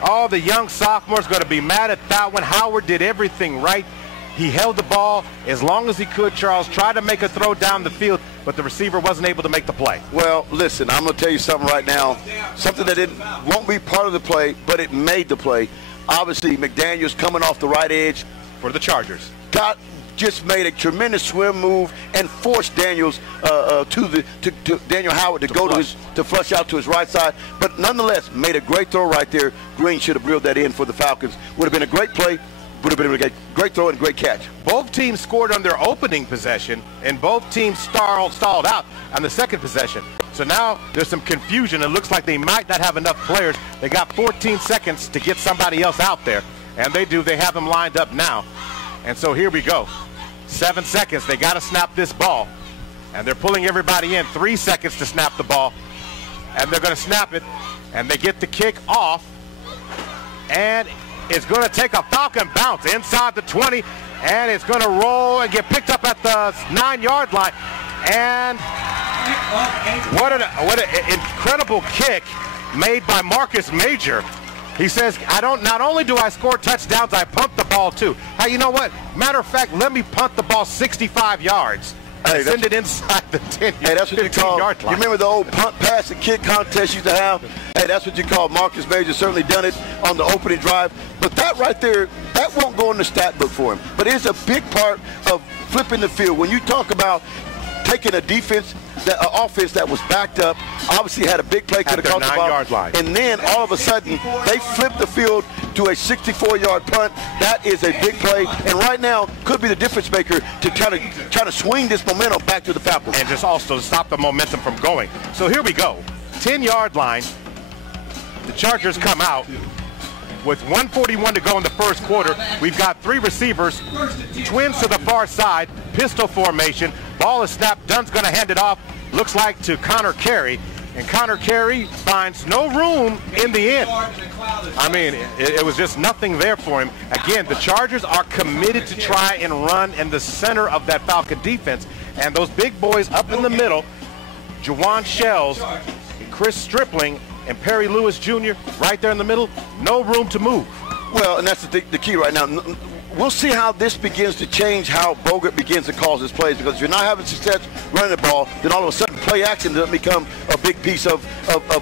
Oh, the young sophomore's going to be mad at that one. Howard did everything right. He held the ball as long as he could, Charles, tried to make a throw down the field, but the receiver wasn't able to make the play. Well, listen, I'm going to tell you something right now, something that won't be part of the play, but it made the play. Obviously, McDaniels coming off the right edge for the Chargers. Just made a tremendous swim move and forced Daniel Howard to flush out to his right side. But nonetheless, made a great throw right there. Green should have reeled that in for the Falcons. Would have been a great play. Would have been a great throw and great catch. Both teams scored on their opening possession, and both teams stalled out on the second possession. So now there's some confusion. It looks like they might not have enough players. They got 14 seconds to get somebody else out there, and they do. They have them lined up now. And so here we go. 7 seconds. They got to snap this ball, and they're pulling everybody in. 3 seconds to snap the ball, and they're going to snap it, and they get the kick off, and it's going to take a Falcon bounce inside the 20, and it's going to roll and get picked up at the 9-yard line. And what an incredible kick made by Marcus Major. He says, not only do I score touchdowns, I punt the ball too. Hey, you know what? Matter of fact, let me punt the ball 65 yards. Hey, send it inside the 10 hey, that's what you call, yard line. You remember the old punt, pass, and kick contest you used to have? Hey, that's what you call Marcus Major. Certainly done it on the opening drive. But that right there, that won't go in the stat book for him. But it's a big part of flipping the field. When you talk about taking a defense, an offense that was backed up, obviously had a big play, could have caught the ball. 9-yard line. And then all of a sudden, they flipped the field to a 64-yard punt. That is a big play, and right now could be the difference maker to try to swing this momentum back to the Falcons. And just also stop the momentum from going. So here we go. 10-yard line. The Chargers come out with 1:41 to go in the first quarter. We've got 3 receivers, twins to the far side, pistol formation. Ball is snapped. Dunn's going to hand it off, looks like, to Connor Carey. And Connor Carey finds no room in the end. I mean, it was just nothing there for him. Again, the Chargers are committed to try and run in the center of that Falcon defense. And those big boys up in the middle, Jawan Shells, Chris Stripling, and Perry Lewis Jr. right there in the middle, no room to move. Well, and that's the key right now. We'll see how this begins to change how Bogert begins to call his plays, because if you're not having success running the ball, then all of a sudden play action doesn't become a big piece of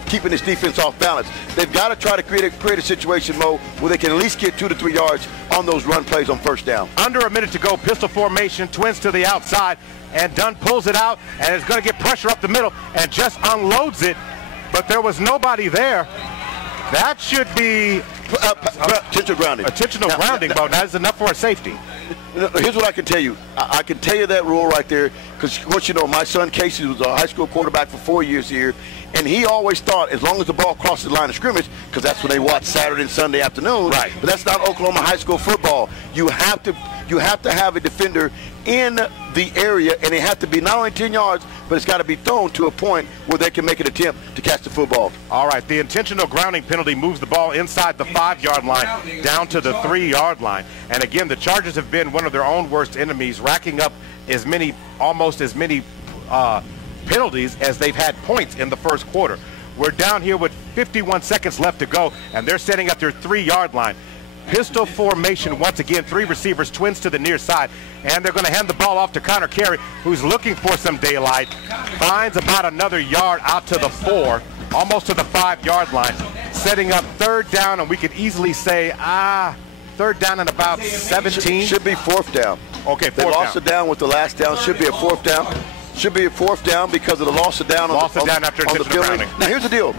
keeping this defense off balance. They've got to try to create a situation, Mo, where they can at least get 2 to 3 yards on those run plays on first down. Under a minute to go, pistol formation, twins to the outside, and Dunn pulls it out and is going to get pressure up the middle and just unloads it. But there was nobody there. That should be intentional grounding. Intentional grounding, but that is enough for a safety. Here's what I can tell you. I can tell you that rule right there, because once you know, my son Casey was a high school quarterback for 4 years here, and he always thought as long as the ball crosses the line of scrimmage, because that's when they watch Saturday and Sunday afternoon. Right. But that's not Oklahoma high school football. You have to have a defender in the area, and they have to be not only 10 yards, but it's got to be thrown to a point where they can make an attempt to catch the football. All right, the intentional grounding penalty moves the ball inside the 5-yard line down to the 3-yard line. And again, the Chargers have been one of their own worst enemies, racking up almost as many penalties as they've had points in the first quarter. We're down here with 51 seconds left to go, and they're setting up their 3-yard line. Pistol formation once again, 3 receivers, twins to the near side, and they're going to hand the ball off to Connor Carey, who's looking for some daylight. Finds about another yard out to the 4, almost to the 5-yard line, setting up 3rd down, and we could easily say, 3rd down and about 17. Should be 4th down. Okay, 4th they down. lost it down with the last down. Should be a 4th down. Should be a 4th down because of the loss of down on the building. Now here's the deal.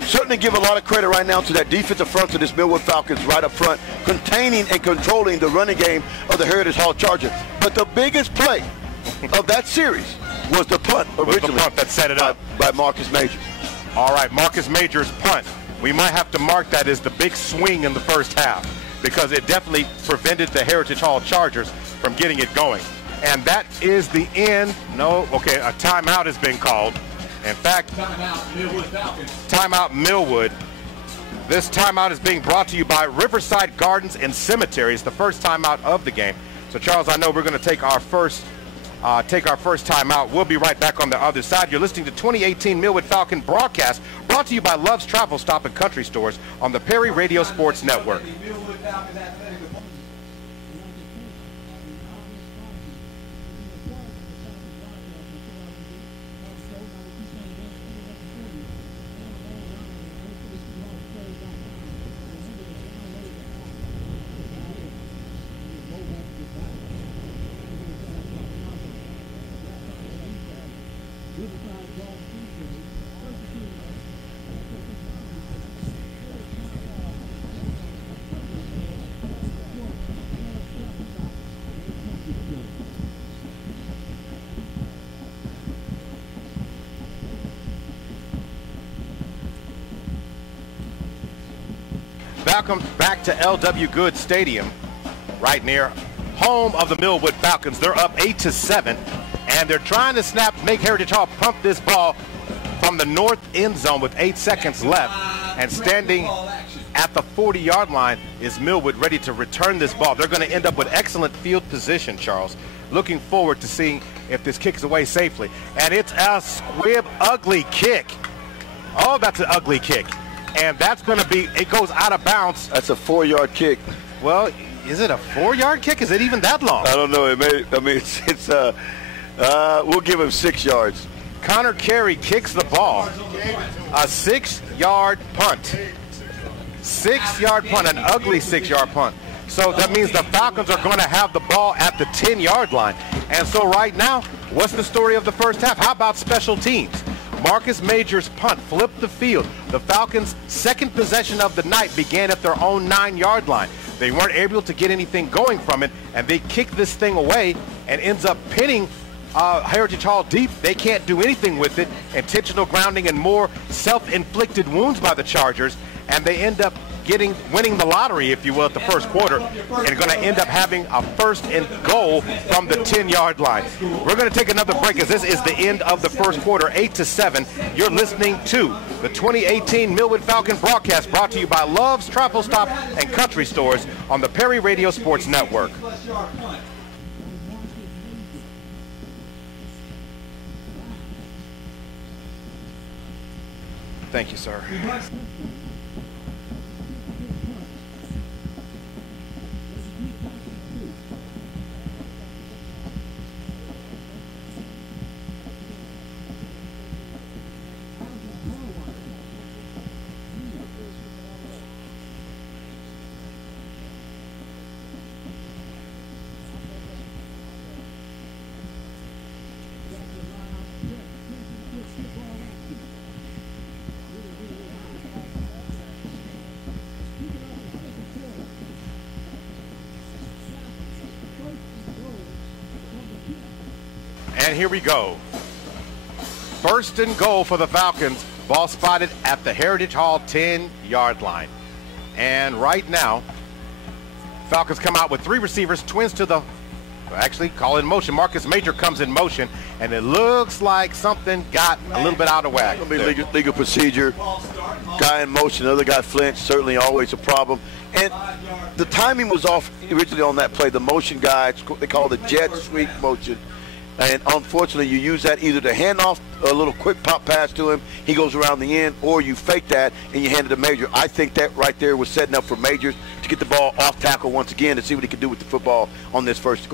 Certainly give a lot of credit right now to that defensive front of this Millwood Falcons right up front, containing and controlling the running game of the Heritage Hall Chargers. But the biggest play of that series was the punt originally. The punt that set it up by Marcus Majors. All right, Marcus Majors' punt. We might have to mark that as the big swing in the first half, because it definitely prevented the Heritage Hall Chargers from getting it going. And that is the end. No, okay, a timeout has been called. In fact, timeout Millwood. This timeout is being brought to you by Riverside Gardens and Cemeteries, the first timeout of the game. So, Charles, I know we're going to take our first timeout. We'll be right back on the other side. You're listening to 2018 Millwood Falcon broadcast, brought to you by Love's Travel Stop and Country Stores on the Perry Radio Sports Network. Welcome back to L.W. Good Stadium, right near home of the Millwood Falcons. They're up 8-7, and they're trying to make Heritage Hall pump this ball from the north end zone with 8 seconds left. And standing at the 40-yard line is Millwood, ready to return this ball. They're going to end up with excellent field position, Charles. Looking forward to seeing if this kicks away safely. And it's a squib, ugly kick. Oh, that's an ugly kick. And that's going to be, it goes out of bounds. That's a 4-yard kick. Well, is it a 4-yard kick? Is it even that long? I don't know. We'll give him 6 yards. Connor Carey kicks the ball. A 6-yard punt. 6-yard punt, an ugly 6-yard punt. So that means the Falcons are going to have the ball at the 10-yard line. And so right now, what's the story of the first half? How about special teams? Marcus Major's punt flipped the field. The Falcons' second possession of the night began at their own 9-yard line. They weren't able to get anything going from it, and they kick this thing away and ends up pinning Heritage Hall deep. They can't do anything with it. Intentional grounding and more self-inflicted wounds by the Chargers, and they end up winning the lottery, if you will, at the first quarter, and going to end up having a 1st and goal from the 10-yard line. We're going to take another break as this is the end of the first quarter, 8-7. You're listening to the 2018 Millwood Falcon broadcast, brought to you by Love's Travel Stop and Country Stores on the Perry Radio Sports Network. Thank you, sir. And here we go. 1st and goal for the Falcons. Ball spotted at the Heritage Hall 10-yard line. And right now, Falcons come out with 3 receivers, twins to the, actually call in motion. Marcus Major comes in motion, and it looks like something got a little bit out of whack. It's going to be legal procedure. Guy in motion, other guy flinched, certainly always a problem. And the timing was off originally on that play. The motion guy, they call it the jet sweep motion. And unfortunately, you use that either to hand off a little quick pop pass to him, he goes around the end, or you fake that and you hand it to Major. I think that right there was setting up for Majors to get the ball off tackle once again to see what he can do with the football on this first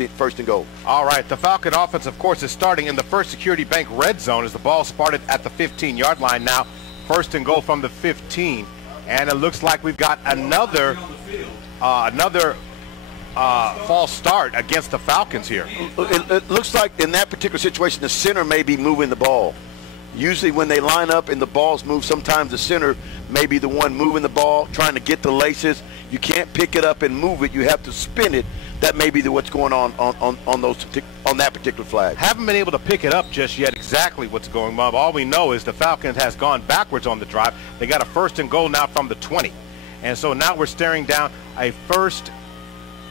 and goal. All right, the Falcon offense, of course, is starting in the First Security Bank red zone as the ball spotted at the 15-yard line now. 1st and goal from the 15. And it looks like we've got another false start against the Falcons here. It looks like in that particular situation, the center may be moving the ball. Usually when they line up and the balls move, sometimes the center may be the one moving the ball, trying to get the laces. You can't pick it up and move it. You have to spin it. That may be what's going on that particular flag. Haven't been able to pick it up just yet exactly what's going on. All we know is the Falcons has gone backwards on the drive. They got a 1st and goal now from the 20. And so now we're staring down a 1st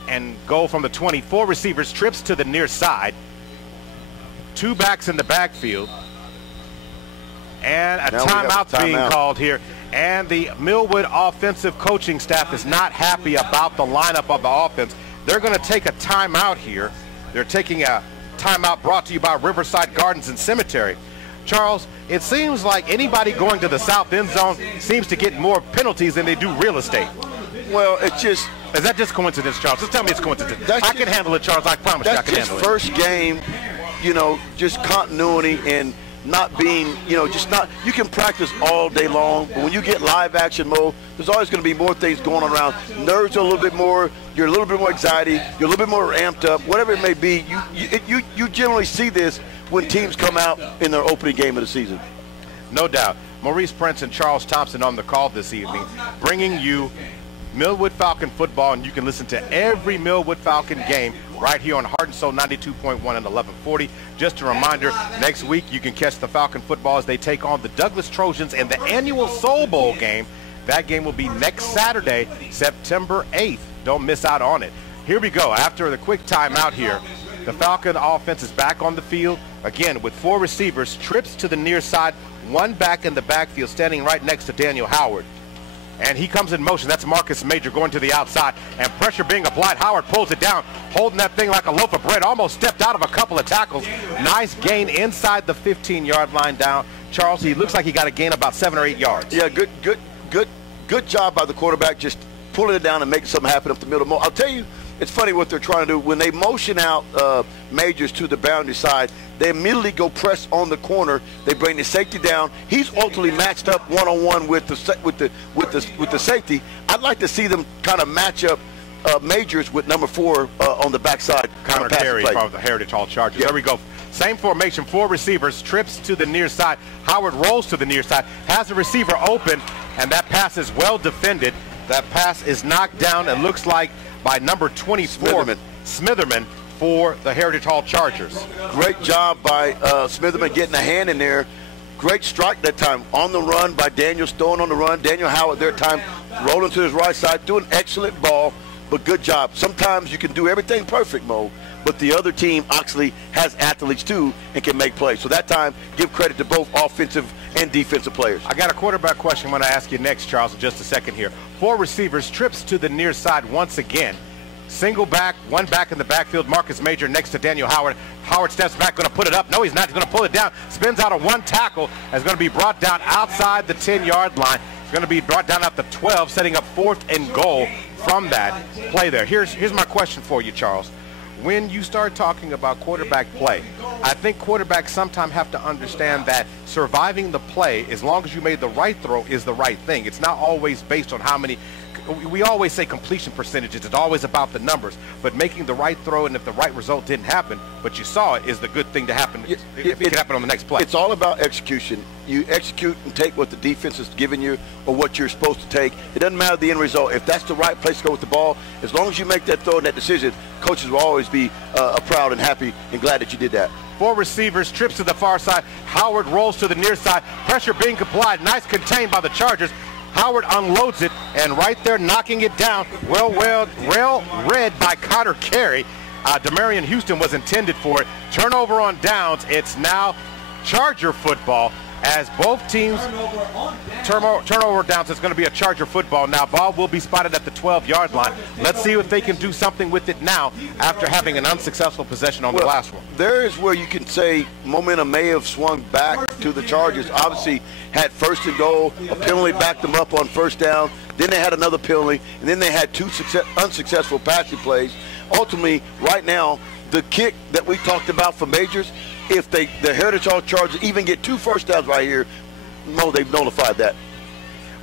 and goal from the 20. 4 receivers, trips to the near side. 2 backs in the backfield. And a timeout being called here. And the Millwood offensive coaching staff is not happy about the lineup of the offense. They're going to take a timeout here. They're taking a timeout brought to you by Riverside Gardens and Cemetery. Charles, it seems like anybody going to the south end zone seems to get more penalties than they do real estate. Well, it's just... Is that just coincidence, Charles? Just tell me it's coincidence. I can handle it, Charles. I promise you I can handle it. That's just first game, just continuity and not being, just not, you can practice all day long, but when you get live action mode, there's always going to be more things going on around. Nerves are a little bit more, you're a little bit more anxiety, you're a little bit more amped up, whatever it may be. You generally see this when teams come out in their opening game of the season. No doubt. Maurice Prince and Charles Thompson on the call this evening, bringing you Millwood Falcon football, and you can listen to every Millwood Falcon game right here on Heart and Soul 92.1 and 1140. Just a reminder, next week you can catch the Falcon football as they take on the Douglas Trojans in the annual Soul Bowl game. That game will be next Saturday, September 8th. Don't miss out on it. Here we go. After the quick timeout here, the Falcon offense is back on the field, again with 4 receivers, trips to the near side, 1 back in the backfield, standing right next to Daniel Howard. And he comes in motion. That's Marcus Major going to the outside. And pressure being applied. Howard pulls it down, holding that thing like a loaf of bread. Almost stepped out of a couple of tackles. Nice gain inside the 15-yard line down. Charles, he looks like he got a gain about 7 or 8 yards. Yeah, good job by the quarterback, just pulling it down and making something happen up the middle. I'll tell you, it's funny what they're trying to do. When they motion out Majors to the boundary side, they immediately go press on the corner. They bring the safety down. He's ultimately matched up one-on-one with the safety. I'd like to see them kind of match up Majors with number 4 on the backside. Connor Terry from the Heritage Hall Chargers. Yep. There we go. Same formation, 4 receivers, trips to the near side. Howard rolls to the near side, has the receiver open, and that pass is well defended. That pass is knocked down, it looks like, by number 24, Smitherman for the Heritage Hall Chargers. Great job by Smitherman getting a hand in there. Great strike that time on the run by Daniel Stone on the run. Daniel Howard their time rolling to his right side, doing an excellent ball, but good job. Sometimes you can do everything perfect, Mo, but the other team actually has athletes too and can make plays. So that time, give credit to both offensive and defensive players. I got a quarterback question I'm going to ask you next, Charles, in just a second here. 4 receivers, trips to the near side once again. Single back, 1 back in the backfield. Marcus Major next to Daniel Howard. Howard steps back, going to put it up. No, he's not. He's going to pull it down. Spins out of 1 tackle. Is going to be brought down outside the 10-yard line. It's going to be brought down at the 12, setting up 4th and goal from that play there. Here's my question for you, Charles. When you start talking about quarterback play, I think quarterbacks sometimes have to understand that surviving the play, as long as you made the right throw, is the right thing. It's not always based on how many. We always say completion percentages. It's always about the numbers. But making the right throw, and if the right result didn't happen, but you saw it, is the good thing to happen. It can happen on the next play. It's all about execution. You execute and take what the defense is giving you or what you're supposed to take. It doesn't matter the end result. If that's the right place to go with the ball, as long as you make that throw and that decision, coaches will always be proud and happy and glad that you did that. 4 receivers, trips to the far side. Howard rolls to the near side. Pressure being applied. Nice contained by the Chargers. Howard unloads it, and right there knocking it down. Well read by Connor Carey. Demarion Houston was intended for it. Turnover on downs. It's now Charger football as both teams turnover downs. It's going to be a Charger football. Now, ball will be spotted at the 12-yard line. Let's see if they can do something with it now after having an unsuccessful possession on the last one. There is where you can say momentum may have swung back to the Chargers. Obviously had 1st and goal, a penalty backed them up on 1st down. Then they had another penalty, and then they had 2 unsuccessful passing plays. Ultimately, right now, the kick that we talked about for Majors, if the Heritage Hall Chargers even get 2 first downs right here, Mo, they've nullified that.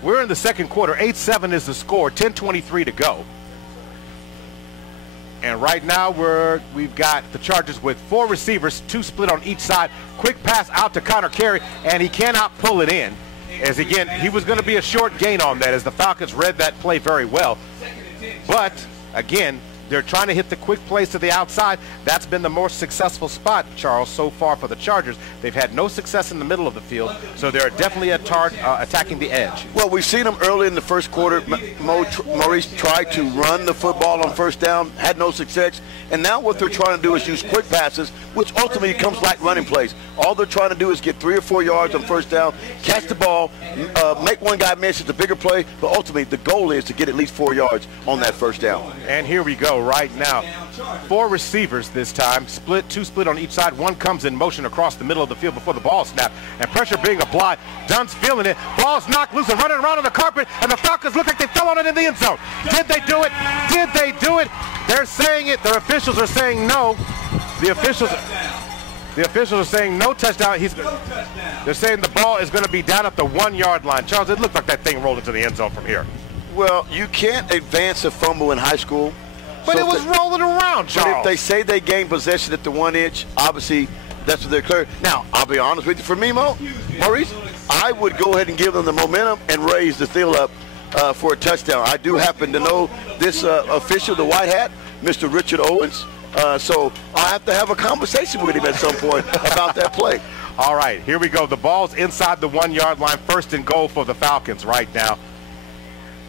We're in the second quarter. 8-7 is the score. 10:23 to go. And right now we've got the Chargers with 4 receivers, 2 split on each side. Quick pass out to Connor Carey, and he cannot pull it in. As again, he was going to be a short gain on that, as the Falcons read that play very well. But again, they're trying to hit the quick plays to the outside. That's been the more successful spot, Charles, so far for the Chargers. They've had no success in the middle of the field, so they're definitely attacking the edge. Well, we've seen them early in the first quarter. Maurice tried to run the football on 1st down, had no success. And now what they're trying to do is use quick passes, which ultimately comes like running plays. All they're trying to do is get 3 or 4 yards on 1st down, catch the ball, make one guy miss. It's a bigger play, but ultimately the goal is to get at least 4 yards on that 1st down. And here we go right now. 4 receivers this time, 2 split on each side. 1 comes in motion across the middle of the field before the ball snapped, and pressure being applied. Dunn's feeling it. Ball's knocked loose and running around on the carpet, and the Falcons look like they fell on it in the end zone. Did they do it? Did they do it? They're saying it. Their officials are saying no. The officials are saying no touchdown. They're saying the ball is going to be down at the 1-yard line. Charles, it looked like that thing rolled into the end zone from here. Well, you can't advance a fumble in high school. But it was rolling around, Charles. But if they say they gained possession at the 1 inch, obviously that's what they're clear. Now, I'll be honest with you. For me, Maurice, I would go ahead and give them the momentum and raise the field up for a touchdown. I do happen to know this official, the white hat, Mr. Richard Owens. So I'll have to have a conversation with him at some point about that play. All right, here we go. The ball's inside the 1-yard line. 1st and goal for the Falcons right now.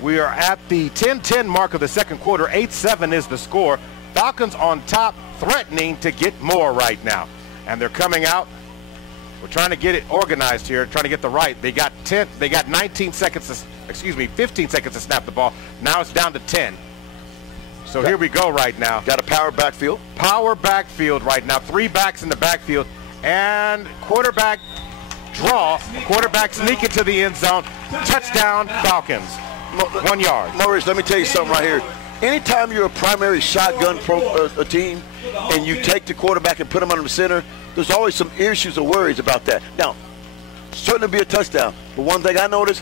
We are at the 10-10 mark of the second quarter. 8-7 is the score. Falcons on top, threatening to get more right now. And they're coming out. We're trying to get it organized here, trying to get the right. They got 15 seconds to snap the ball. Now it's down to 10. So here we go right now. Got a power backfield. Power backfield right now. 3 backs in the backfield. And quarterback draw. Quarterback sneak into the end zone. Touchdown, Falcons. 1 yard. Maurice, let me tell you something right here. Anytime you're a primary shotgun team and you take the quarterback and put him under the center, there's always some issues or worries about that. Now, certainly be a touchdown. But one thing I noticed,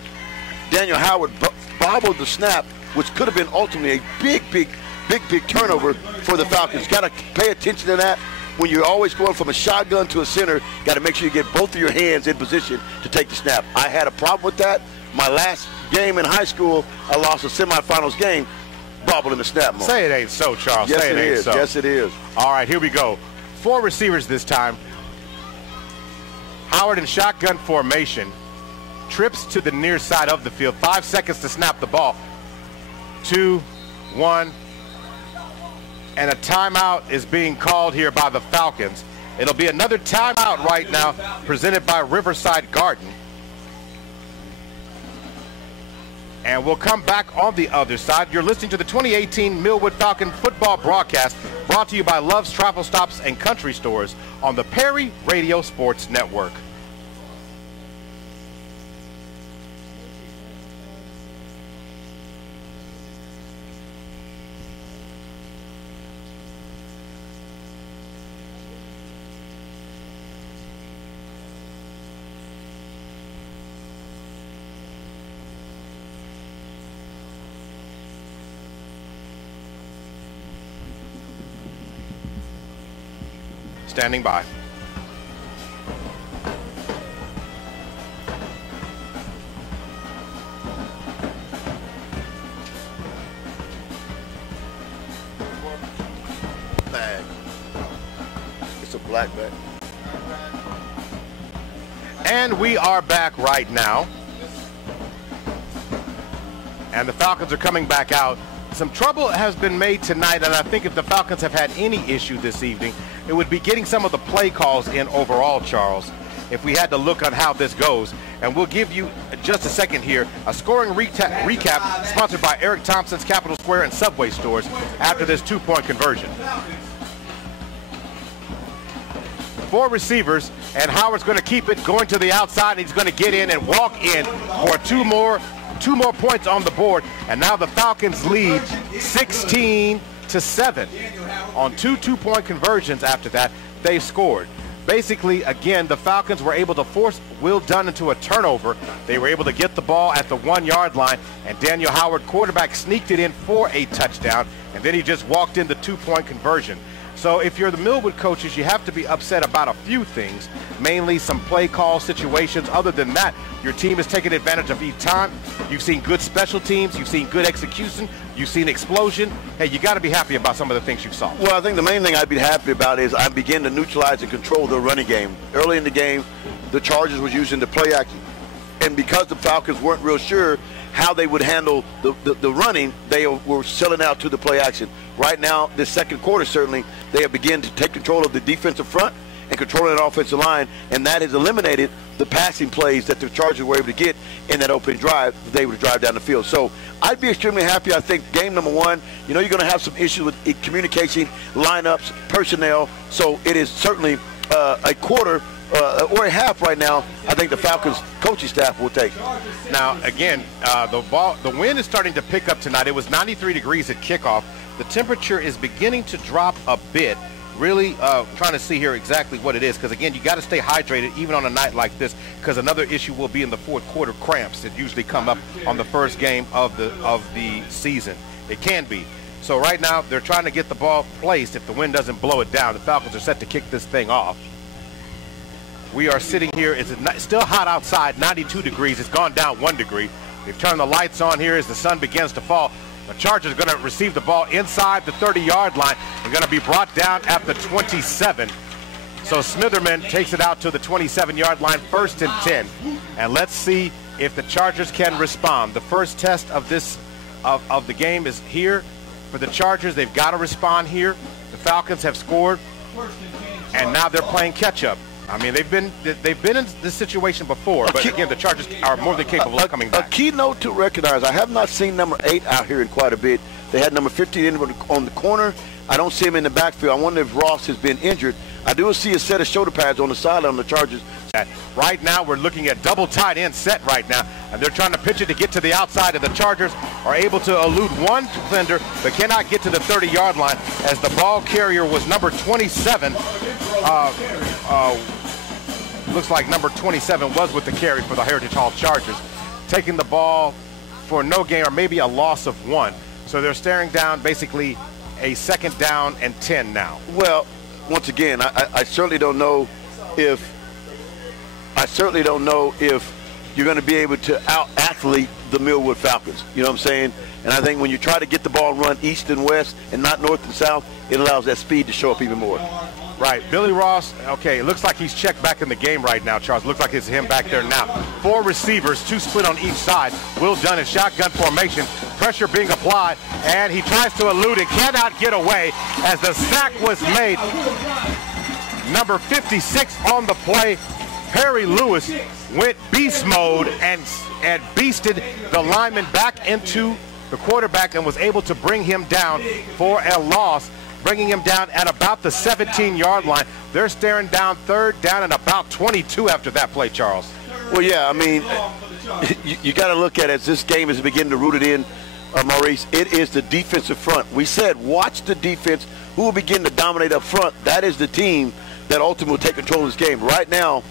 Daniel Howard bobbled the snap, which could have been ultimately a big turnover for the Falcons. Got to pay attention to that. when you're always going from a shotgun to a center, got to make sure you get both of your hands in position to take the snap. I had a problem with that. My last game in high school, I lost a semifinals game, bobble in the snap mode. Say it ain't so, Charles. Yes, Say it ain't is. so. Yes, it is. All right, here we go. 4 receivers this time. Howard in shotgun formation. Trips to the near side of the field. 5 seconds to snap the ball. 2, 1. And a timeout is being called here by the Falcons. It'll be another timeout right now presented by Riverside Garden. And we'll come back on the other side. You're listening to the 2018 Millwood Falcon football broadcast brought to you by Love's Travel Stops and Country Stores on the Perry Radio Sports Network. Standing by. Bag. It's a black bag. And we are back right now. And the Falcons are coming back out. Some trouble has been made tonight, and I think if the Falcons have had any issue this evening, it would be getting some of the play calls in overall, Charles, if we had to look on how this goes. And we'll give you just a second here, a scoring recap sponsored by Eric Thompson's Capital Square and Subway stores after this 2-point conversion. 4 receivers, and Howard's going to keep it going to the outside, and he's going to get in and walk in for two more points on the board. And now the Falcons lead 16-7 on 2 2-point conversions. After that, they scored. Basically, again, the Falcons were able to force Will Dunn into a turnover. They were able to get the ball at the 1-yard line, and Daniel Howard, quarterback, sneaked it in for a touchdown, and then he just walked in the 2-point conversion. So if you're the Millwood coaches, you have to be upset about a few things, mainly some play call situations. Other than that, your team is taking advantage of each time. You've seen good special teams. You've seen good execution. You've seen explosion. Hey, you got to be happy about some of the things you saw. Well, I think the main thing I'd be happy about is I begin to neutralize and control the running game. Early in the game, the Chargers was using the play action. And because the Falcons weren't real sure how they would handle the running, they were selling out to the play action. Right now, this second quarter, certainly, they have begun to take control of the defensive front and controlling the offensive line, and that has eliminated the passing plays that the Chargers were able to get in that opening drive. They would drive down the field. So I'd be extremely happy. I think game number 1, you know, you're going to have some issues with communication, lineups, personnel. So it is certainly a quarter or a half right now. I think the Falcons coaching staff will take. Now, again, the wind is starting to pick up tonight. It was 93 degrees at kickoff. The temperature is beginning to drop a bit. Really trying to see here exactly what it is, because again, you got to stay hydrated even on a night like this, because another issue will be in the fourth quarter cramps that usually come up on the first game of the season. It can be. So right now they're trying to get the ball placed if the wind doesn't blow it down. The Falcons are set to kick this thing off. We are sitting here. It's still hot outside, 92 degrees. It's gone down 1 degree. They've turned the lights on here as the sun begins to fall. The Chargers are going to receive the ball inside the 30-yard line. They're going to be brought down at the 27. So Smitherman takes it out to the 27-yard line, 1st and 10. And let's see if the Chargers can respond. The first test of this of the game is here for the Chargers. They've got to respond here. The Falcons have scored, and now they're playing catch-up. I mean, they've been in this situation before, but again, the Chargers are more than capable of coming back. A key note to recognize, I have not seen number 8 out here in quite a bit. They had number 15 in on the corner. I don't see him in the backfield. I wonder if Ross has been injured. I do see a set of shoulder pads on the sideline on the Chargers. Right now, we're looking at double tight end set right now, and they're trying to pitch it to get to the outside, and the Chargers are able to elude one defender, but cannot get to the 30-yard line as the ball carrier was number 27. Looks like number 27 was with the carry for the Heritage Hall Chargers, taking the ball for no gain or maybe a loss of 1. So they're staring down basically a 2nd down and 10 now. Well, once again, I certainly don't know if you're going to be able to out-athlete the Millwood Falcons. You know what I'm saying? And I think when you try to get the ball and run east and west and not north and south, it allows that speed to show up even more. Right. Billy Ross, okay, it looks like he's checked back in the game right now, Charles. Looks like it's him back there now. 4 receivers, 2 split on each side. Will Dunn in shotgun formation. Pressure being applied, and he tries to elude and cannot get away as the sack was made. Number 56 on the play, Perry Lewis, went beast mode and beasted the lineman back into the quarterback and was able to bring him down for a loss, bringing him down at about the 17-yard line. They're staring down 3rd down and about 22 after that play, Charles. Well, yeah, I mean, you got to look at it as this game is beginning to root it in, Maurice. It is the defensive front. We said watch the defense. Who will begin to dominate up front? That is the team that ultimately will take control of this game. Right now,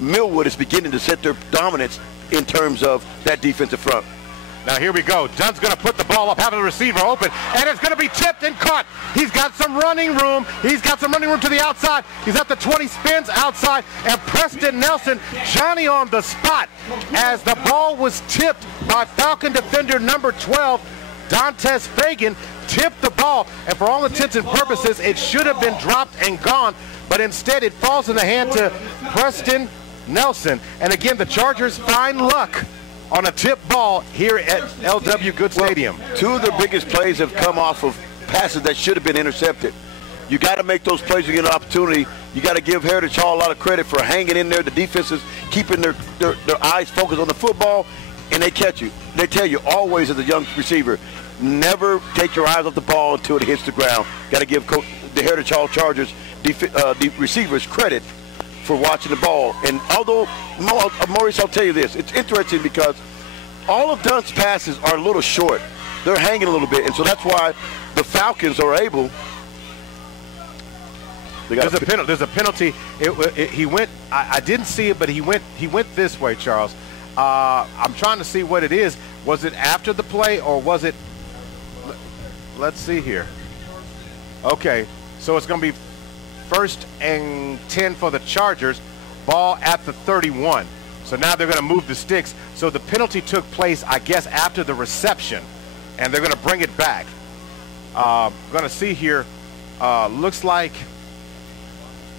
Millwood is beginning to set their dominance in terms of that defensive front. Now here we go. Dunn's going to put the ball up, having the receiver open, and it's going to be tipped and caught. He's got some running room. He's got some running room to the outside. He's at the 20, spins outside, and Preston Nelson, Johnny on the spot as the ball was tipped by Falcon defender number 12, Dantes Fagan, tipped the ball, and for all intents and purposes, it should have been dropped and gone, but instead it falls in the hand to Preston Nelson. And again, the Chargers find luck on a tip ball here at LW Good Stadium. Well, 2 of the biggest plays have come off of passes that should have been intercepted. You got to make those plays when you get an opportunity. You got to give Heritage Hall a lot of credit for hanging in there. The defense is keeping their eyes focused on the football, and they catch you. They tell you always as a young receiver, never take your eyes off the ball until it hits the ground. Got to give the Heritage Hall Chargers the receivers credit for watching the ball. And although, Maurice, I'll tell you this, it's interesting because all of Dunn's passes are a little short. They're hanging a little bit, and so that's why the Falcons are able. There's a penalty. He went. I didn't see it, but he went this way, Charles. I'm trying to see what it is. Was it after the play or was it? Let's see here. Okay, so it's going to be 1st and 10 for the Chargers. Ball at the 31. So now they're going to move the sticks. So the penalty took place, I guess, after the reception, and they're going to bring it back. Going to see here. Looks like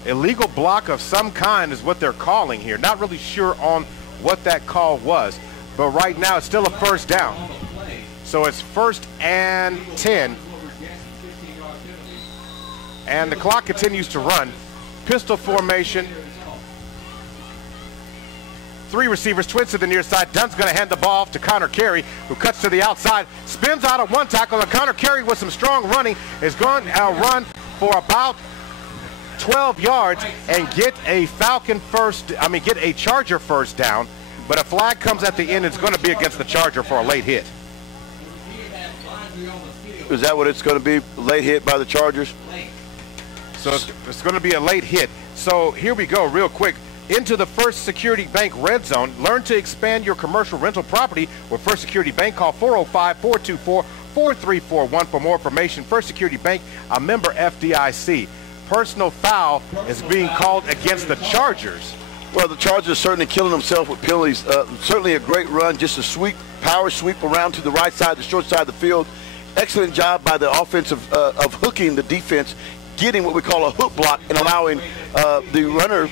illegal block of some kind is what they're calling here. Not really sure on what that call was, but right now it's still a 1st down. So it's 1st and 10. And the clock continues to run. Pistol formation. 3 receivers, twins to the near side. Dunn's going to hand the ball off to Connor Carey, who cuts to the outside, spins out of 1 tackle, and Connor Carey with some strong running is going to run for about 12 yards and get a Charger 1st down. But a flag comes at the end. It's going to be against the Charger for a late hit. Is that what it's going to be? Late hit by the Chargers? So it's going to be a late hit. So here we go real quick. Into the First Security Bank red zone. Learn to expand your commercial rental property with First Security Bank. Call 405-424-4341 for more information. First Security Bank, a member FDIC. Personal foul is being called against the Chargers. Well, the Chargers are certainly killing themselves with penalties. Certainly a great run, just a power sweep around to the right side, the short side of the field. Excellent job by the offensive of hooking the defense, getting what we call a hook block and allowing the runner,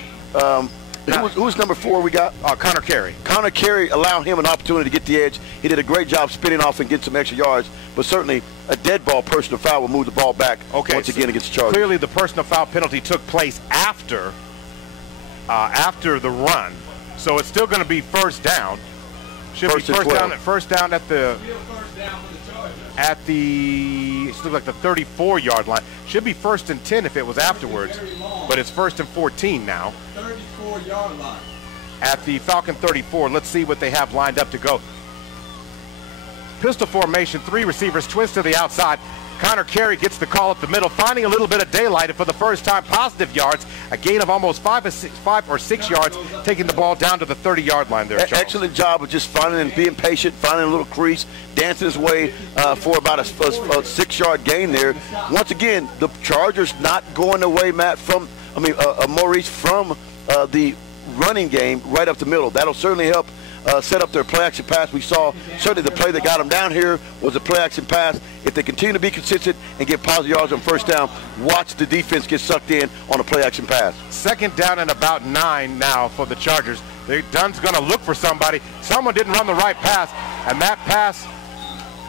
who's number 4 we got? Connor Carey. Connor Carey, allow him an opportunity to get the edge. He did a great job spinning off and getting some extra yards, but certainly a dead ball personal foul will move the ball back once again against the Chargers. Clearly the personal foul penalty took place after the run, so it's still going to be 1st down. Should be first down at the it looks like the 34-yard line. Should be 1st and 10 if it was afterwards, but it's 1st and 14 now. 34-yard line. At the Falcon 34, let's see what they have lined up to go. Pistol formation, 3 receivers, twist to the outside. Connor Carey gets the call up the middle, finding a little bit of daylight, and for the first time, positive yards, a gain of almost 5 or 6 yards, taking the ball down to the 30-yard line there, Charles. Excellent job of just finding and being patient, finding a little crease, dancing his way for about a 6-yard gain there. Once again, the Chargers not going away, Maurice, from the running game right up the middle. That'll certainly help set up their play-action pass. We saw certainly the play that got them down here was a play-action pass. If they continue to be consistent and get positive yards on first down, watch the defense get sucked in on a play-action pass. Second down and about 9 now for the Chargers. Dunn's going to look for somebody. Someone didn't run the right pass, and that pass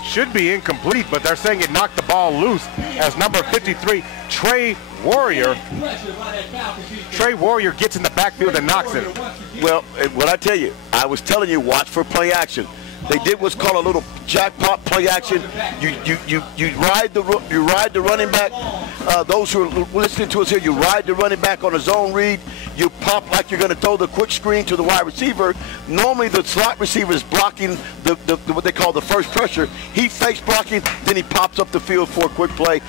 should be incomplete, but they're saying it knocked the ball loose as number 53, Trey Warrior gets in the backfield and knocks it. Well, what I tell you, I was telling you, watch for play action. They did what's called a little jackpot play action. You ride the running back. Those who are listening to us here, you ride the running back on a zone read. You pop like you're going to throw the quick screen to the wide receiver. Normally the slot receiver is blocking the what they call the first pressure. He fakes blocking, then he pops up the field for a quick play.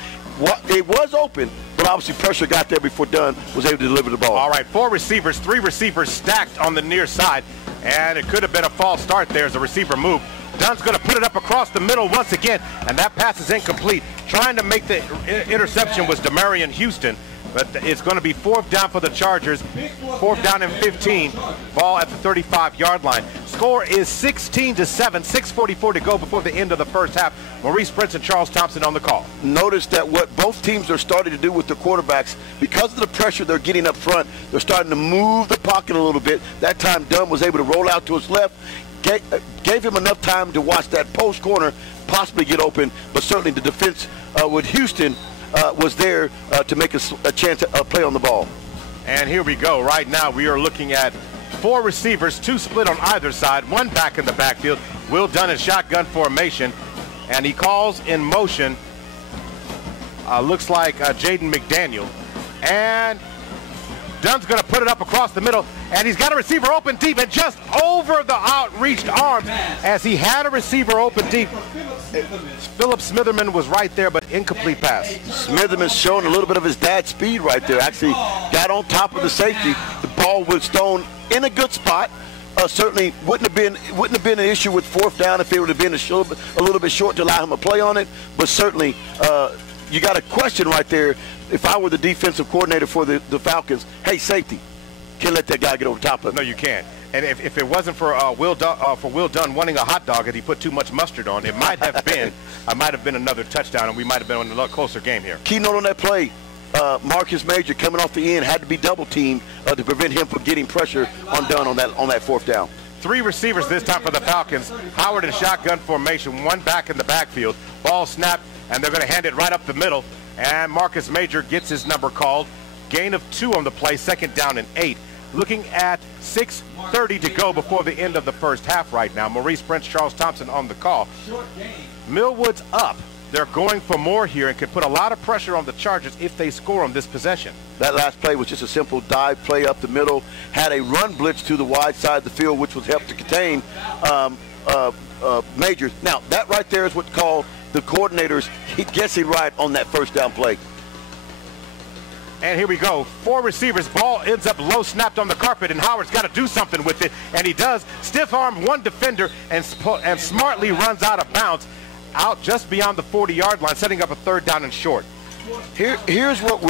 It was open, but obviously pressure got there before Dunn was able to deliver the ball. All right, 4 receivers, 3 receivers stacked on the near side, and it could have been a false start there as the receiver moved. Dunn's going to put it up across the middle once again, and that pass is incomplete. Trying to make the interception was Demarion Houston, but it's going to be 4th down for the Chargers. 4th down and 15. Ball at the 35-yard line. Score is 16-7. 6:44 to go before the end of the first half. Maurice Prince and Charles Thompson on the call. Notice that what both teams are starting to do with their quarterbacks, because of the pressure they're getting up front, they're starting to move the pocket a little bit. That time Dunn was able to roll out to his left, gave him enough time to watch that post corner possibly get open, but certainly the defense with Houston was there to make a chance to play on the ball. And here we go. Right now we are looking at 4 receivers, 2 split on either side, 1 back in the backfield. Will Dunn in shotgun formation, and he calls in motion, looks like Jaden McDaniel. And Dunn's going to put it up across the middle, and he's got a receiver open deep and just over the outreached arm as he had a receiver open deep. Philip Smitherman was right there, but incomplete pass. Smitherman's showing a little bit of his dad's speed right there. Actually got on top of the safety. The ball was thrown in a good spot. Certainly wouldn't have been an issue with 4th down if it would have been a little bit short to allow him to play on it. But certainly you got a question right there. If I were the defensive coordinator for the Falcons, hey, safety, can't let that guy get over top of it. No, you can't. And if it wasn't for Will Dunn wanting a hot dog and he put too much mustard on, it might have been another touchdown, and we might have been in a lot closer game here. Keynote on that play, Marcus Major coming off the end had to be double teamed to prevent him from getting pressure on Dunn on that 4th down. 3 receivers this time for the Falcons. Howard in shotgun formation, 1 back in the backfield. Ball snapped, and they're going to hand it right up the middle. And Marcus Major gets his number called. Gain of 2 on the play, 2nd down and 8. Looking at 6:30 to go before the end of the first half right now. Maurice Prince, Charles Thompson on the call. Millwood's up. They're going for more here and could put a lot of pressure on the Chargers if they score on this possession. That last play was just a simple dive play up the middle. Had a run blitz to the wide side of the field, which was helped to contain Major. Now, that right there is what's called the coordinators guessing right on that 1st down play. And here we go. 4 receivers. Ball ends up low snapped on the carpet, and Howard's got to do something with it, and he does. Stiff arm 1 defender and smartly runs out of bounds out just beyond the 40-yard line, setting up a 3rd down and short. Here's what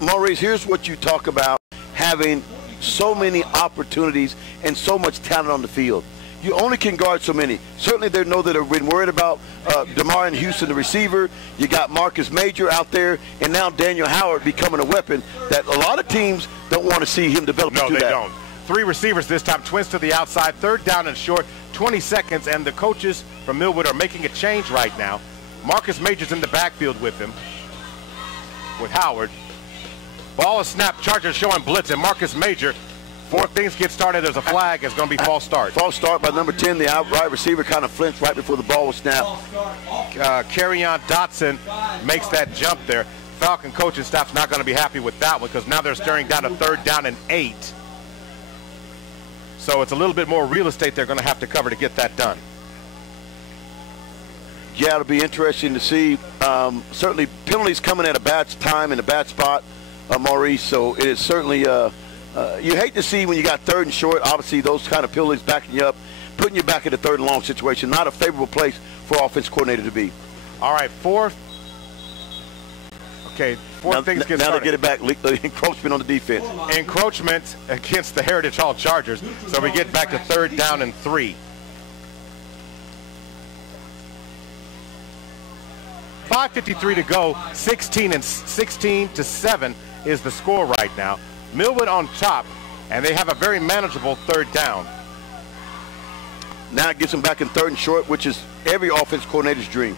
Maurice, here's what you talk about having so many opportunities and so much talent on the field. You only can guard so many. Certainly they know that they've been worried about Demarion Houston, the receiver. You got Marcus Major out there, and now Daniel Howard becoming a weapon that a lot of teams don't want to see him develop. No, they don't. 3 receivers this time, twins to the outside, 3rd down and short, 20 seconds, and the coaches from Millwood are making a change right now. Marcus Major's in the backfield with him, with Howard. Ball is snapped, Chargers showing blitz, and Marcus Major, before things get started, there's a flag. It's going to be false start. False start by number 10. The outright receiver kind of flinched right before the ball was snapped. Kerryon Dotson makes that jump there. Falcon coaching staff's not going to be happy with that one because now they're staring down to 3rd down and 8. So it's a little bit more real estate they're going to have to cover to get that done. Yeah, it'll be interesting to see. Certainly penalties coming at a bad time in a bad spot, Maurice. So it is certainly, you hate to see when you got 3rd and short, obviously those kind of penalties backing you up, putting you back in a 3rd and long situation. Not a favorable place for offense coordinator to be. All right, fourth. Okay, fourth things get started. Now to get it back, encroachment on the defense. Encroachment against the Heritage Hall Chargers. So we get back to 3rd down and 3. 5:53 to go. 16 to 7 is the score right now. Millwood on top, and they have a very manageable 3rd down. Now it gets them back in 3rd and short, which is every offense coordinator's dream.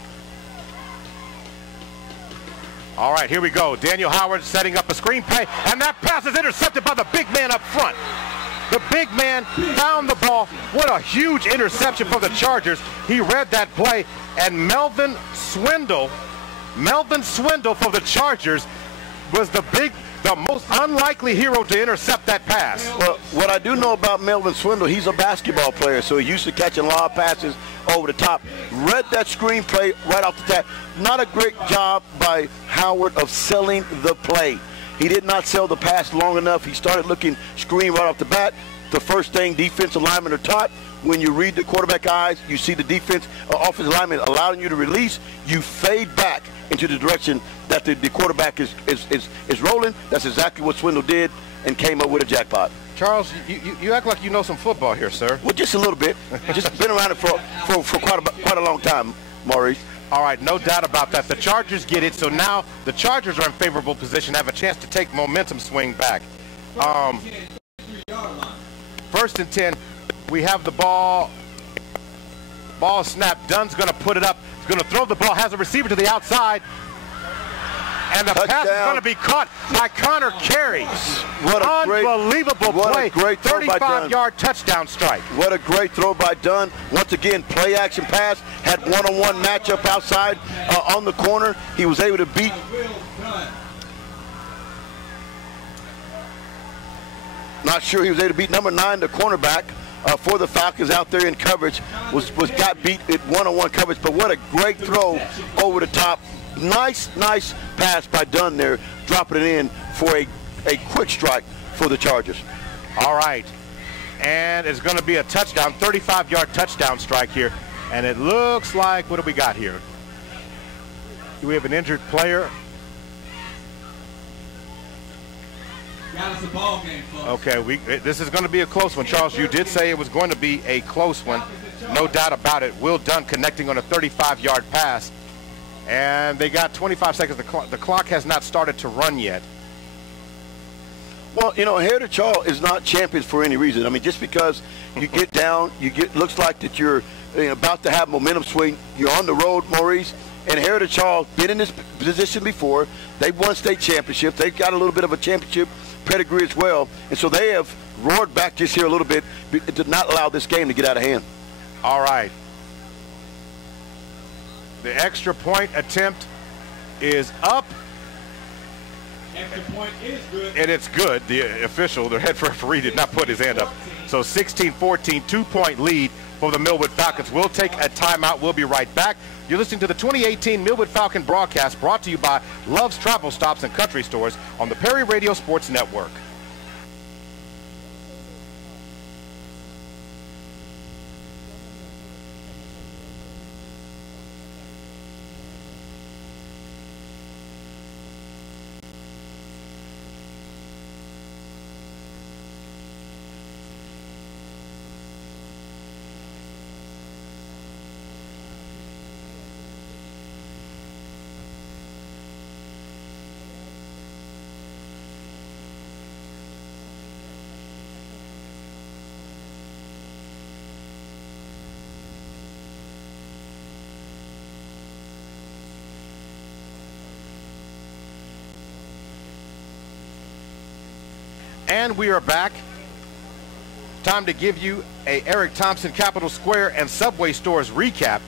All right, here we go. Daniel Howard setting up a screen play, and that pass is intercepted by the big man up front. The big man found the ball. What a huge interception for the Chargers. He read that play, and Melvin Swindle for the Chargers was the most unlikely hero to intercept that pass. Well, what I do know about Melvin Swindle, he's a basketball player, so he's used to catching a lot of passes over the top. Read that screenplay right off the top. Not a great job by Howard of selling the play. He did not sell the pass long enough. He started looking screen right off the bat. The first thing defensive linemen are taught, when you read the quarterback eyes, you see the defense, offensive lineman allowing you to release, you fade back into the direction that the quarterback is rolling. That's exactly what Swindle did and came up with a jackpot. Charles, you act like you know some football here, sir. Well, just a little bit. Just been around it for quite a long time, Maurice. All right, no doubt about that. The Chargers get it, so now the Chargers are in favorable position, have a chance to take momentum swing back. 1st and 10, we have the ball. Ball snap. Dunn's going to put it up. He's going to throw the ball, has a receiver to the outside. And the pass is going to be caught by Connor Carey. What a unbelievable play. Great 35-yard touchdown strike. What a great throw by Dunn. Once again, play action pass. Had one-on-one matchup outside on the corner. He was able to beat. Not sure he was able to beat number 9, the cornerback for the Falcons out there in coverage. Got beat at one-on-one coverage. But what a great throw over the top. Nice pass by Dunn there, dropping it in for a quick strike for the Chargers. All right, and it's going to be a touchdown, 35-yard touchdown strike here. And it looks like, what do we got here? Do we have an injured player? Got us a ball game, folks. Okay, this is going to be a close one. Charles, you did say it was going to be a close one. No doubt about it. Will Dunn connecting on a 35-yard pass. And they got 25 seconds. The clock has not started to run yet. Well, you know, Heritage Hall is not champions for any reason. I mean, just because you get down, looks like that you're about to have momentum swing. You're on the road, Maurice. And Heritage Hall been in this position before. They've won state championships. They've got a little bit of a championship pedigree as well. And so they have roared back just here a little bit to not allow this game to get out of hand. All right. The extra point attempt is up. Extra point is good. And it's good. The official, the head referee, did not put his hand up. So 16-14, 2-point lead for the Millwood Falcons. We'll take a timeout. We'll be right back. You're listening to the 2018 Millwood Falcon broadcast, brought to you by Love's Travel Stops and Country Stores on the Perry Radio Sports Network. And we are back. Time to give you a Eric Thompson Capitol Square and Subway Stores recap.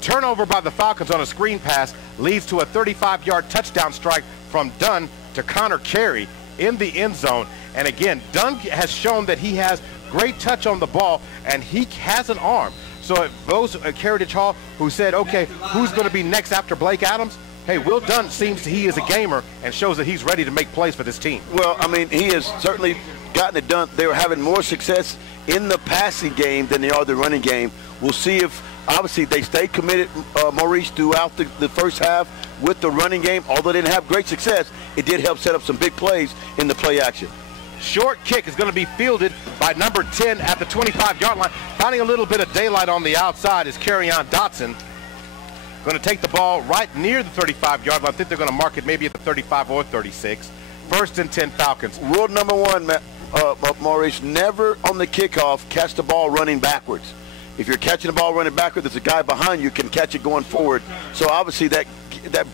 Turnover by the Falcons on a screen pass leads to a 35-yard touchdown strike from Dunn to Connor Carey in the end zone. And again, Dunn has shown that he has great touch on the ball, and he has an arm. So it goes Heritage Hall, who said, okay, who's going to be next after Blake Adams? Hey, Will Dunn seems he is a gamer and shows that he's ready to make plays for this team. Well, I mean, he has certainly gotten it done. They were having more success in the passing game than they are the running game. We'll see if, obviously, they stayed committed, Maurice, throughout the first half with the running game. Although they didn't have great success, it did help set up some big plays in the play action. Short kick is going to be fielded by number 10 at the 25-yard line. Finding a little bit of daylight on the outside is Kerryon Dotson. Going to take the ball right near the 35-yard line. I think they're going to mark it maybe at the 35 or 36. First and 10 Falcons. Rule number one, Maurice, never on the kickoff catch the ball running backwards. If you're catching the ball running backwards, there's a guy behind you can catch it going forward. So obviously that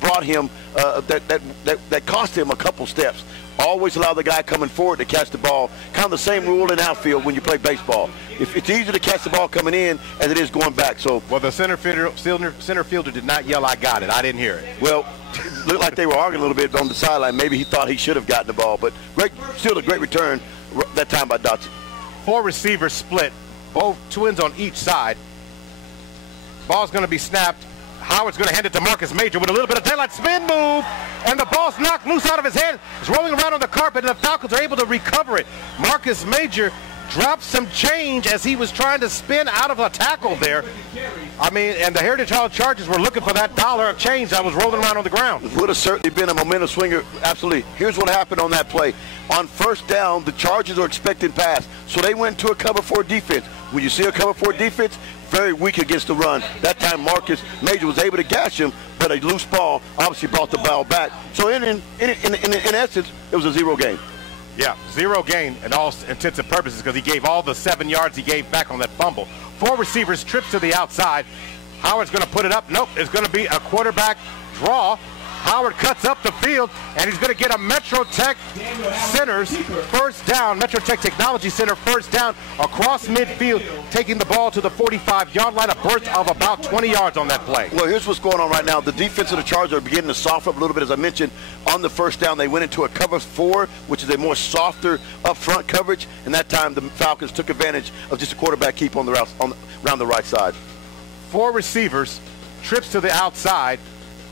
brought him, that cost him a couple steps. Always allow the guy coming forward to catch the ball. Kind of the same rule in outfield when you play baseball. If it's easier to catch the ball coming in as it is going back. So, well, the center fielder did not yell, "I got it." I didn't hear it. Well, it looked like they were arguing a little bit on the sideline. Maybe he thought he should have gotten the ball, but still a great return that time by Dotson. 4 receivers split, both twins on each side. Ball's going to be snapped. Howard's going to hand it to Marcus Major with a little bit of daylight, spin move, and the ball's knocked loose out of his hand. It's rolling around on the carpet, and the Falcons are able to recover it. Marcus Major dropped some change as he was trying to spin out of a tackle there. I mean, and the Heritage Hall Chargers were looking for that dollar of change that was rolling around on the ground. It would have certainly been a momentum swinger, absolutely. Here's what happened on that play. On first down, the Chargers are expecting pass, so they went to a cover 4 defense. When you see a cover 4 defense, very weak against the run. That time Marcus Major was able to gash him, but a loose ball obviously brought the ball back. So in essence, it was a 0 gain. Yeah, 0 gain in all intents and purposes because he gave all the 7 yards he gave back on that fumble. 4 receivers, trips to the outside. Howard's going to put it up. Nope, it's going to be a quarterback draw. Howard cuts up the field, and he's going to get a Metro Tech Center's first down, Metro Tech Technology Center first down across midfield, taking the ball to the 45-yard line, a burst of about 20 yards on that play. Well, here's what's going on right now. The defense of the Chargers are beginning to soften up a little bit. As I mentioned, on the first down, they went into a cover 4, which is a more softer up-front coverage, and that time the Falcons took advantage of just a quarterback keep on the route, around the right side. 4 receivers, trips to the outside,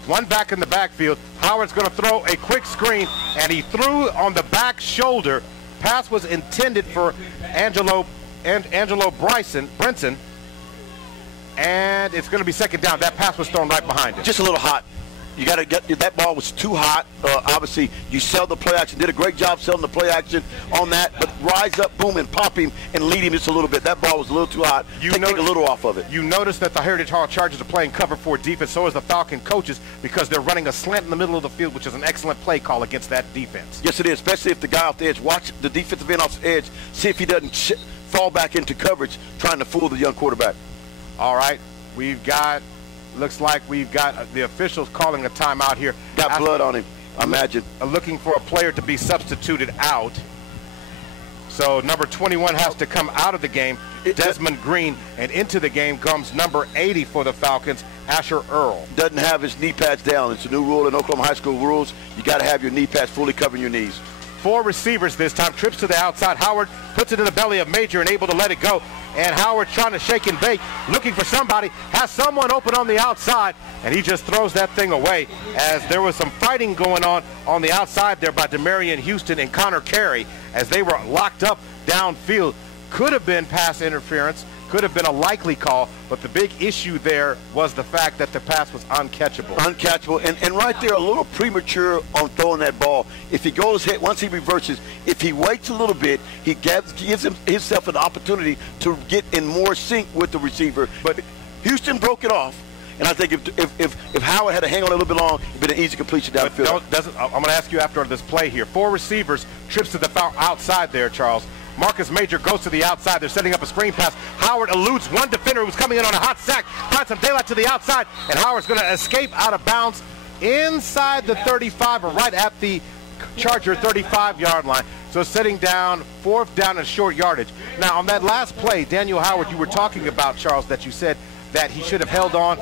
1 back in the backfield. Howard's going to throw a quick screen, and he threw on the back shoulder. Pass was intended for Angelo Brinson, and it's going to be second down. That pass was thrown right behind him. Just a little hot. You got to get that ball was too hot. Obviously, you sell the play action. Did a great job selling the play action on that. But rise up, boom, and pop him and lead him just a little bit. That ball was a little too hot. Take a little off of it. You notice that the Heritage Hall Chargers are playing cover 4 defense. So is the Falcon coaches because they're running a slant in the middle of the field, which is an excellent play call against that defense. Yes, it is. Especially if the guy off the edge, watch the defensive end off the edge, see if he doesn't fall back into coverage, trying to fool the young quarterback. All right, looks like we've got the officials calling a timeout here. Got blood on him, I imagine. Looking for a player to be substituted out. So number 21 has to come out of the game, Desmond Green, and into the game comes number 80 for the Falcons, Asher Earl. Doesn't have his knee pads down. It's a new rule in Oklahoma high school rules. You got to have your knee pads fully covering your knees. 4 receivers this time, trips to the outside. Howard puts it in the belly of Major and able to let it go. And Howard trying to shake and bake, looking for somebody, has someone open on the outside, and he just throws that thing away as there was some fighting going on the outside there by Demarion Houston and Connor Carey as they were locked up downfield. Could have been pass interference, could have been a likely call, but the big issue there was the fact that the pass was uncatchable. Uncatchable, and right there, a little premature on throwing that ball. If he goes hit, once he reverses, if he waits a little bit, he gives himself an opportunity to get in more sync with the receiver. But Houston broke it off, and I think if Howard had to hang on a little bit long, it'd been an easy completion downfield. I'm going to ask you after this play here. 4 receivers, trips to the outside there, Charles. Marcus Major goes to the outside. They're setting up a screen pass. Howard eludes one defender who's coming in on a hot sack. Finds some daylight to the outside, and Howard's going to escape out of bounds inside the 35 or right at the Charger 35-yard line. So setting down 4th down and short yardage. Now, on that last play, Daniel Howard, you were talking about, Charles, that you said that he should have held on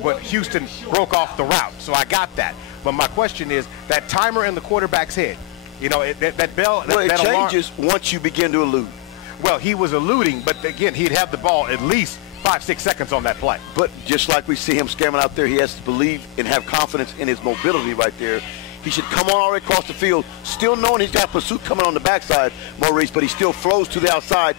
but Houston broke off the route. So I got that. But my question is that timer in the quarterback's head. You know, that bell. Well, that it changes once you begin to elude. Well, he was eluding, but again, he'd have the ball at least 5-6 seconds on that play. But just like we see him scamming out there, he has to believe and have confidence in his mobility right there. He should come on all the way across the field, still knowing he's got pursuit coming on the backside, Maurice, but he still flows to the outside,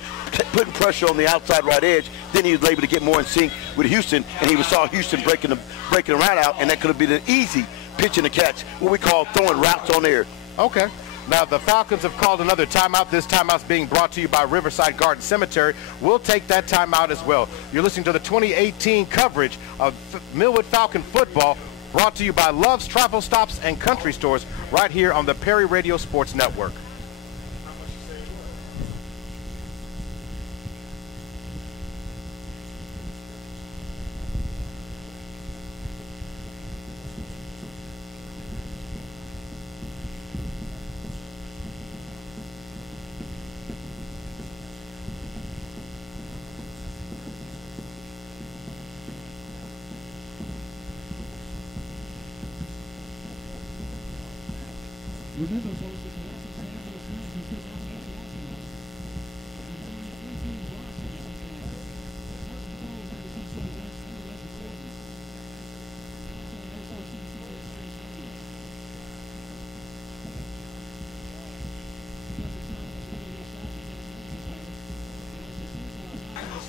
putting pressure on the outside right edge. Then he was able to get more in sync with Houston, and he saw Houston breaking the route out, and that could have been an easy pitch and a catch, what we call throwing routes on air. Okay. Now, the Falcons have called another timeout. This timeout's being brought to you by Riverside Garden Cemetery. We'll take that timeout as well. You're listening to the 2018 coverage of Millwood Falcon football, brought to you by Love's Travel Stops and Country Stores, right here on the Perry Radio Sports Network.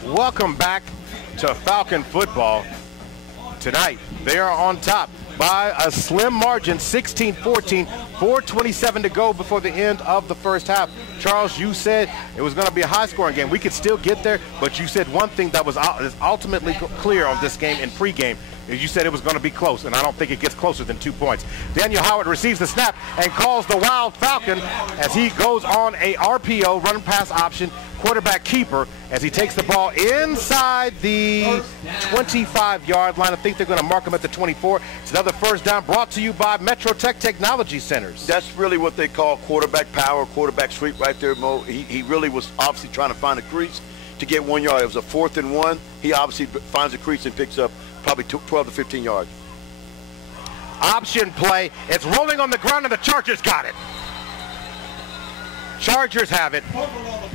Welcome back to Falcon football. Tonight, they are on top by a slim margin, 16-14, 4:27 to go before the end of the first half. Charles, you said it was going to be a high-scoring game. We could still get there, but you said one thing that was ultimately clear on this game in pregame. You said it was going to be close, and I don't think it gets closer than 2 points. Daniel Howard receives the snap and calls the Wild Falcon as he goes on a RPO, run pass option, quarterback keeper, as he takes the ball inside the 25-yard line. I think they're going to mark him at the 24. It's another first down brought to you by Metro Tech Technology Centers. That's really what they call quarterback power, quarterback sweep right there, Mo. He really was obviously trying to find a crease to get 1 yard. It was a 4th and 1. He obviously finds a crease and picks up probably 12 to 15 yards. Option play. It's rolling on the ground, and the Chargers got it. Chargers have it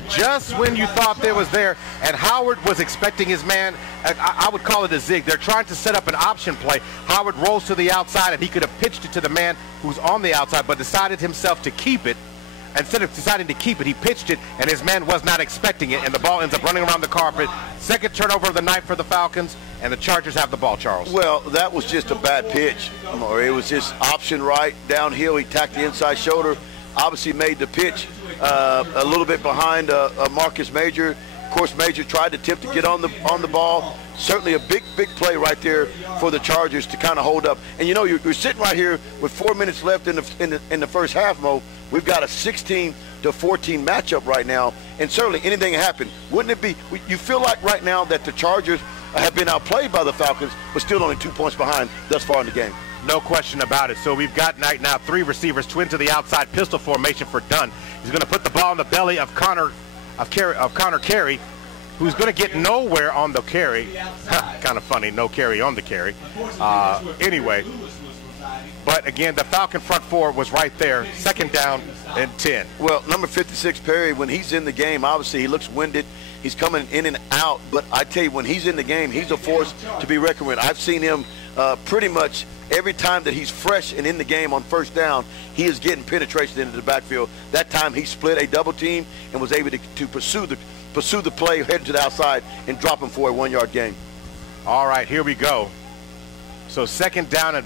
just when you thought they was there, and Howard was expecting his man. I would call it a zig. They're trying to set up an option play. Howard rolls to the outside, and he could have pitched it to the man who's on the outside, but decided himself to keep it. Instead of deciding to keep it, he pitched it, and his man was not expecting it, and the ball ends up running around the carpet. Second turnover of the night for the Falcons, and the Chargers have the ball, Charles. Well, that was just a bad pitch. Or it was just option right, downhill. He tacked the inside shoulder, obviously made the pitch a little bit behind Marcus Major. Of course, Major tried to attempt to get on the ball. Certainly a big play right there for the Chargers to kind of hold up. And, you know, you're sitting right here with 4 minutes left in the first half, Mo. We've got a 16-14 matchup right now, and certainly anything can happen. Wouldn't it be – you feel like right now that the Chargers have been outplayed by the Falcons, but still only 2 points behind thus far in the game. No question about it. So we've got right now 3 receivers, twin to the outside, pistol formation for Dunn. He's going to put the ball in the belly of Connor Carey, who's going to get nowhere on the carry. Kind of funny, no carry on the carry. Anyway, but again, the Falcon front 4 was right there. Second down and 10. Well, number 56, Perry, when he's in the game, obviously he looks winded. He's coming in and out. But I tell you, when he's in the game, he's a force to be reckoned with. I've seen him pretty much every time that he's fresh and in the game on first down, he is getting penetration into the backfield. That time he split a double team and was able to pursue the play, heading to the outside, and drop him for a 1 yard gain. All right, here we go. So second down and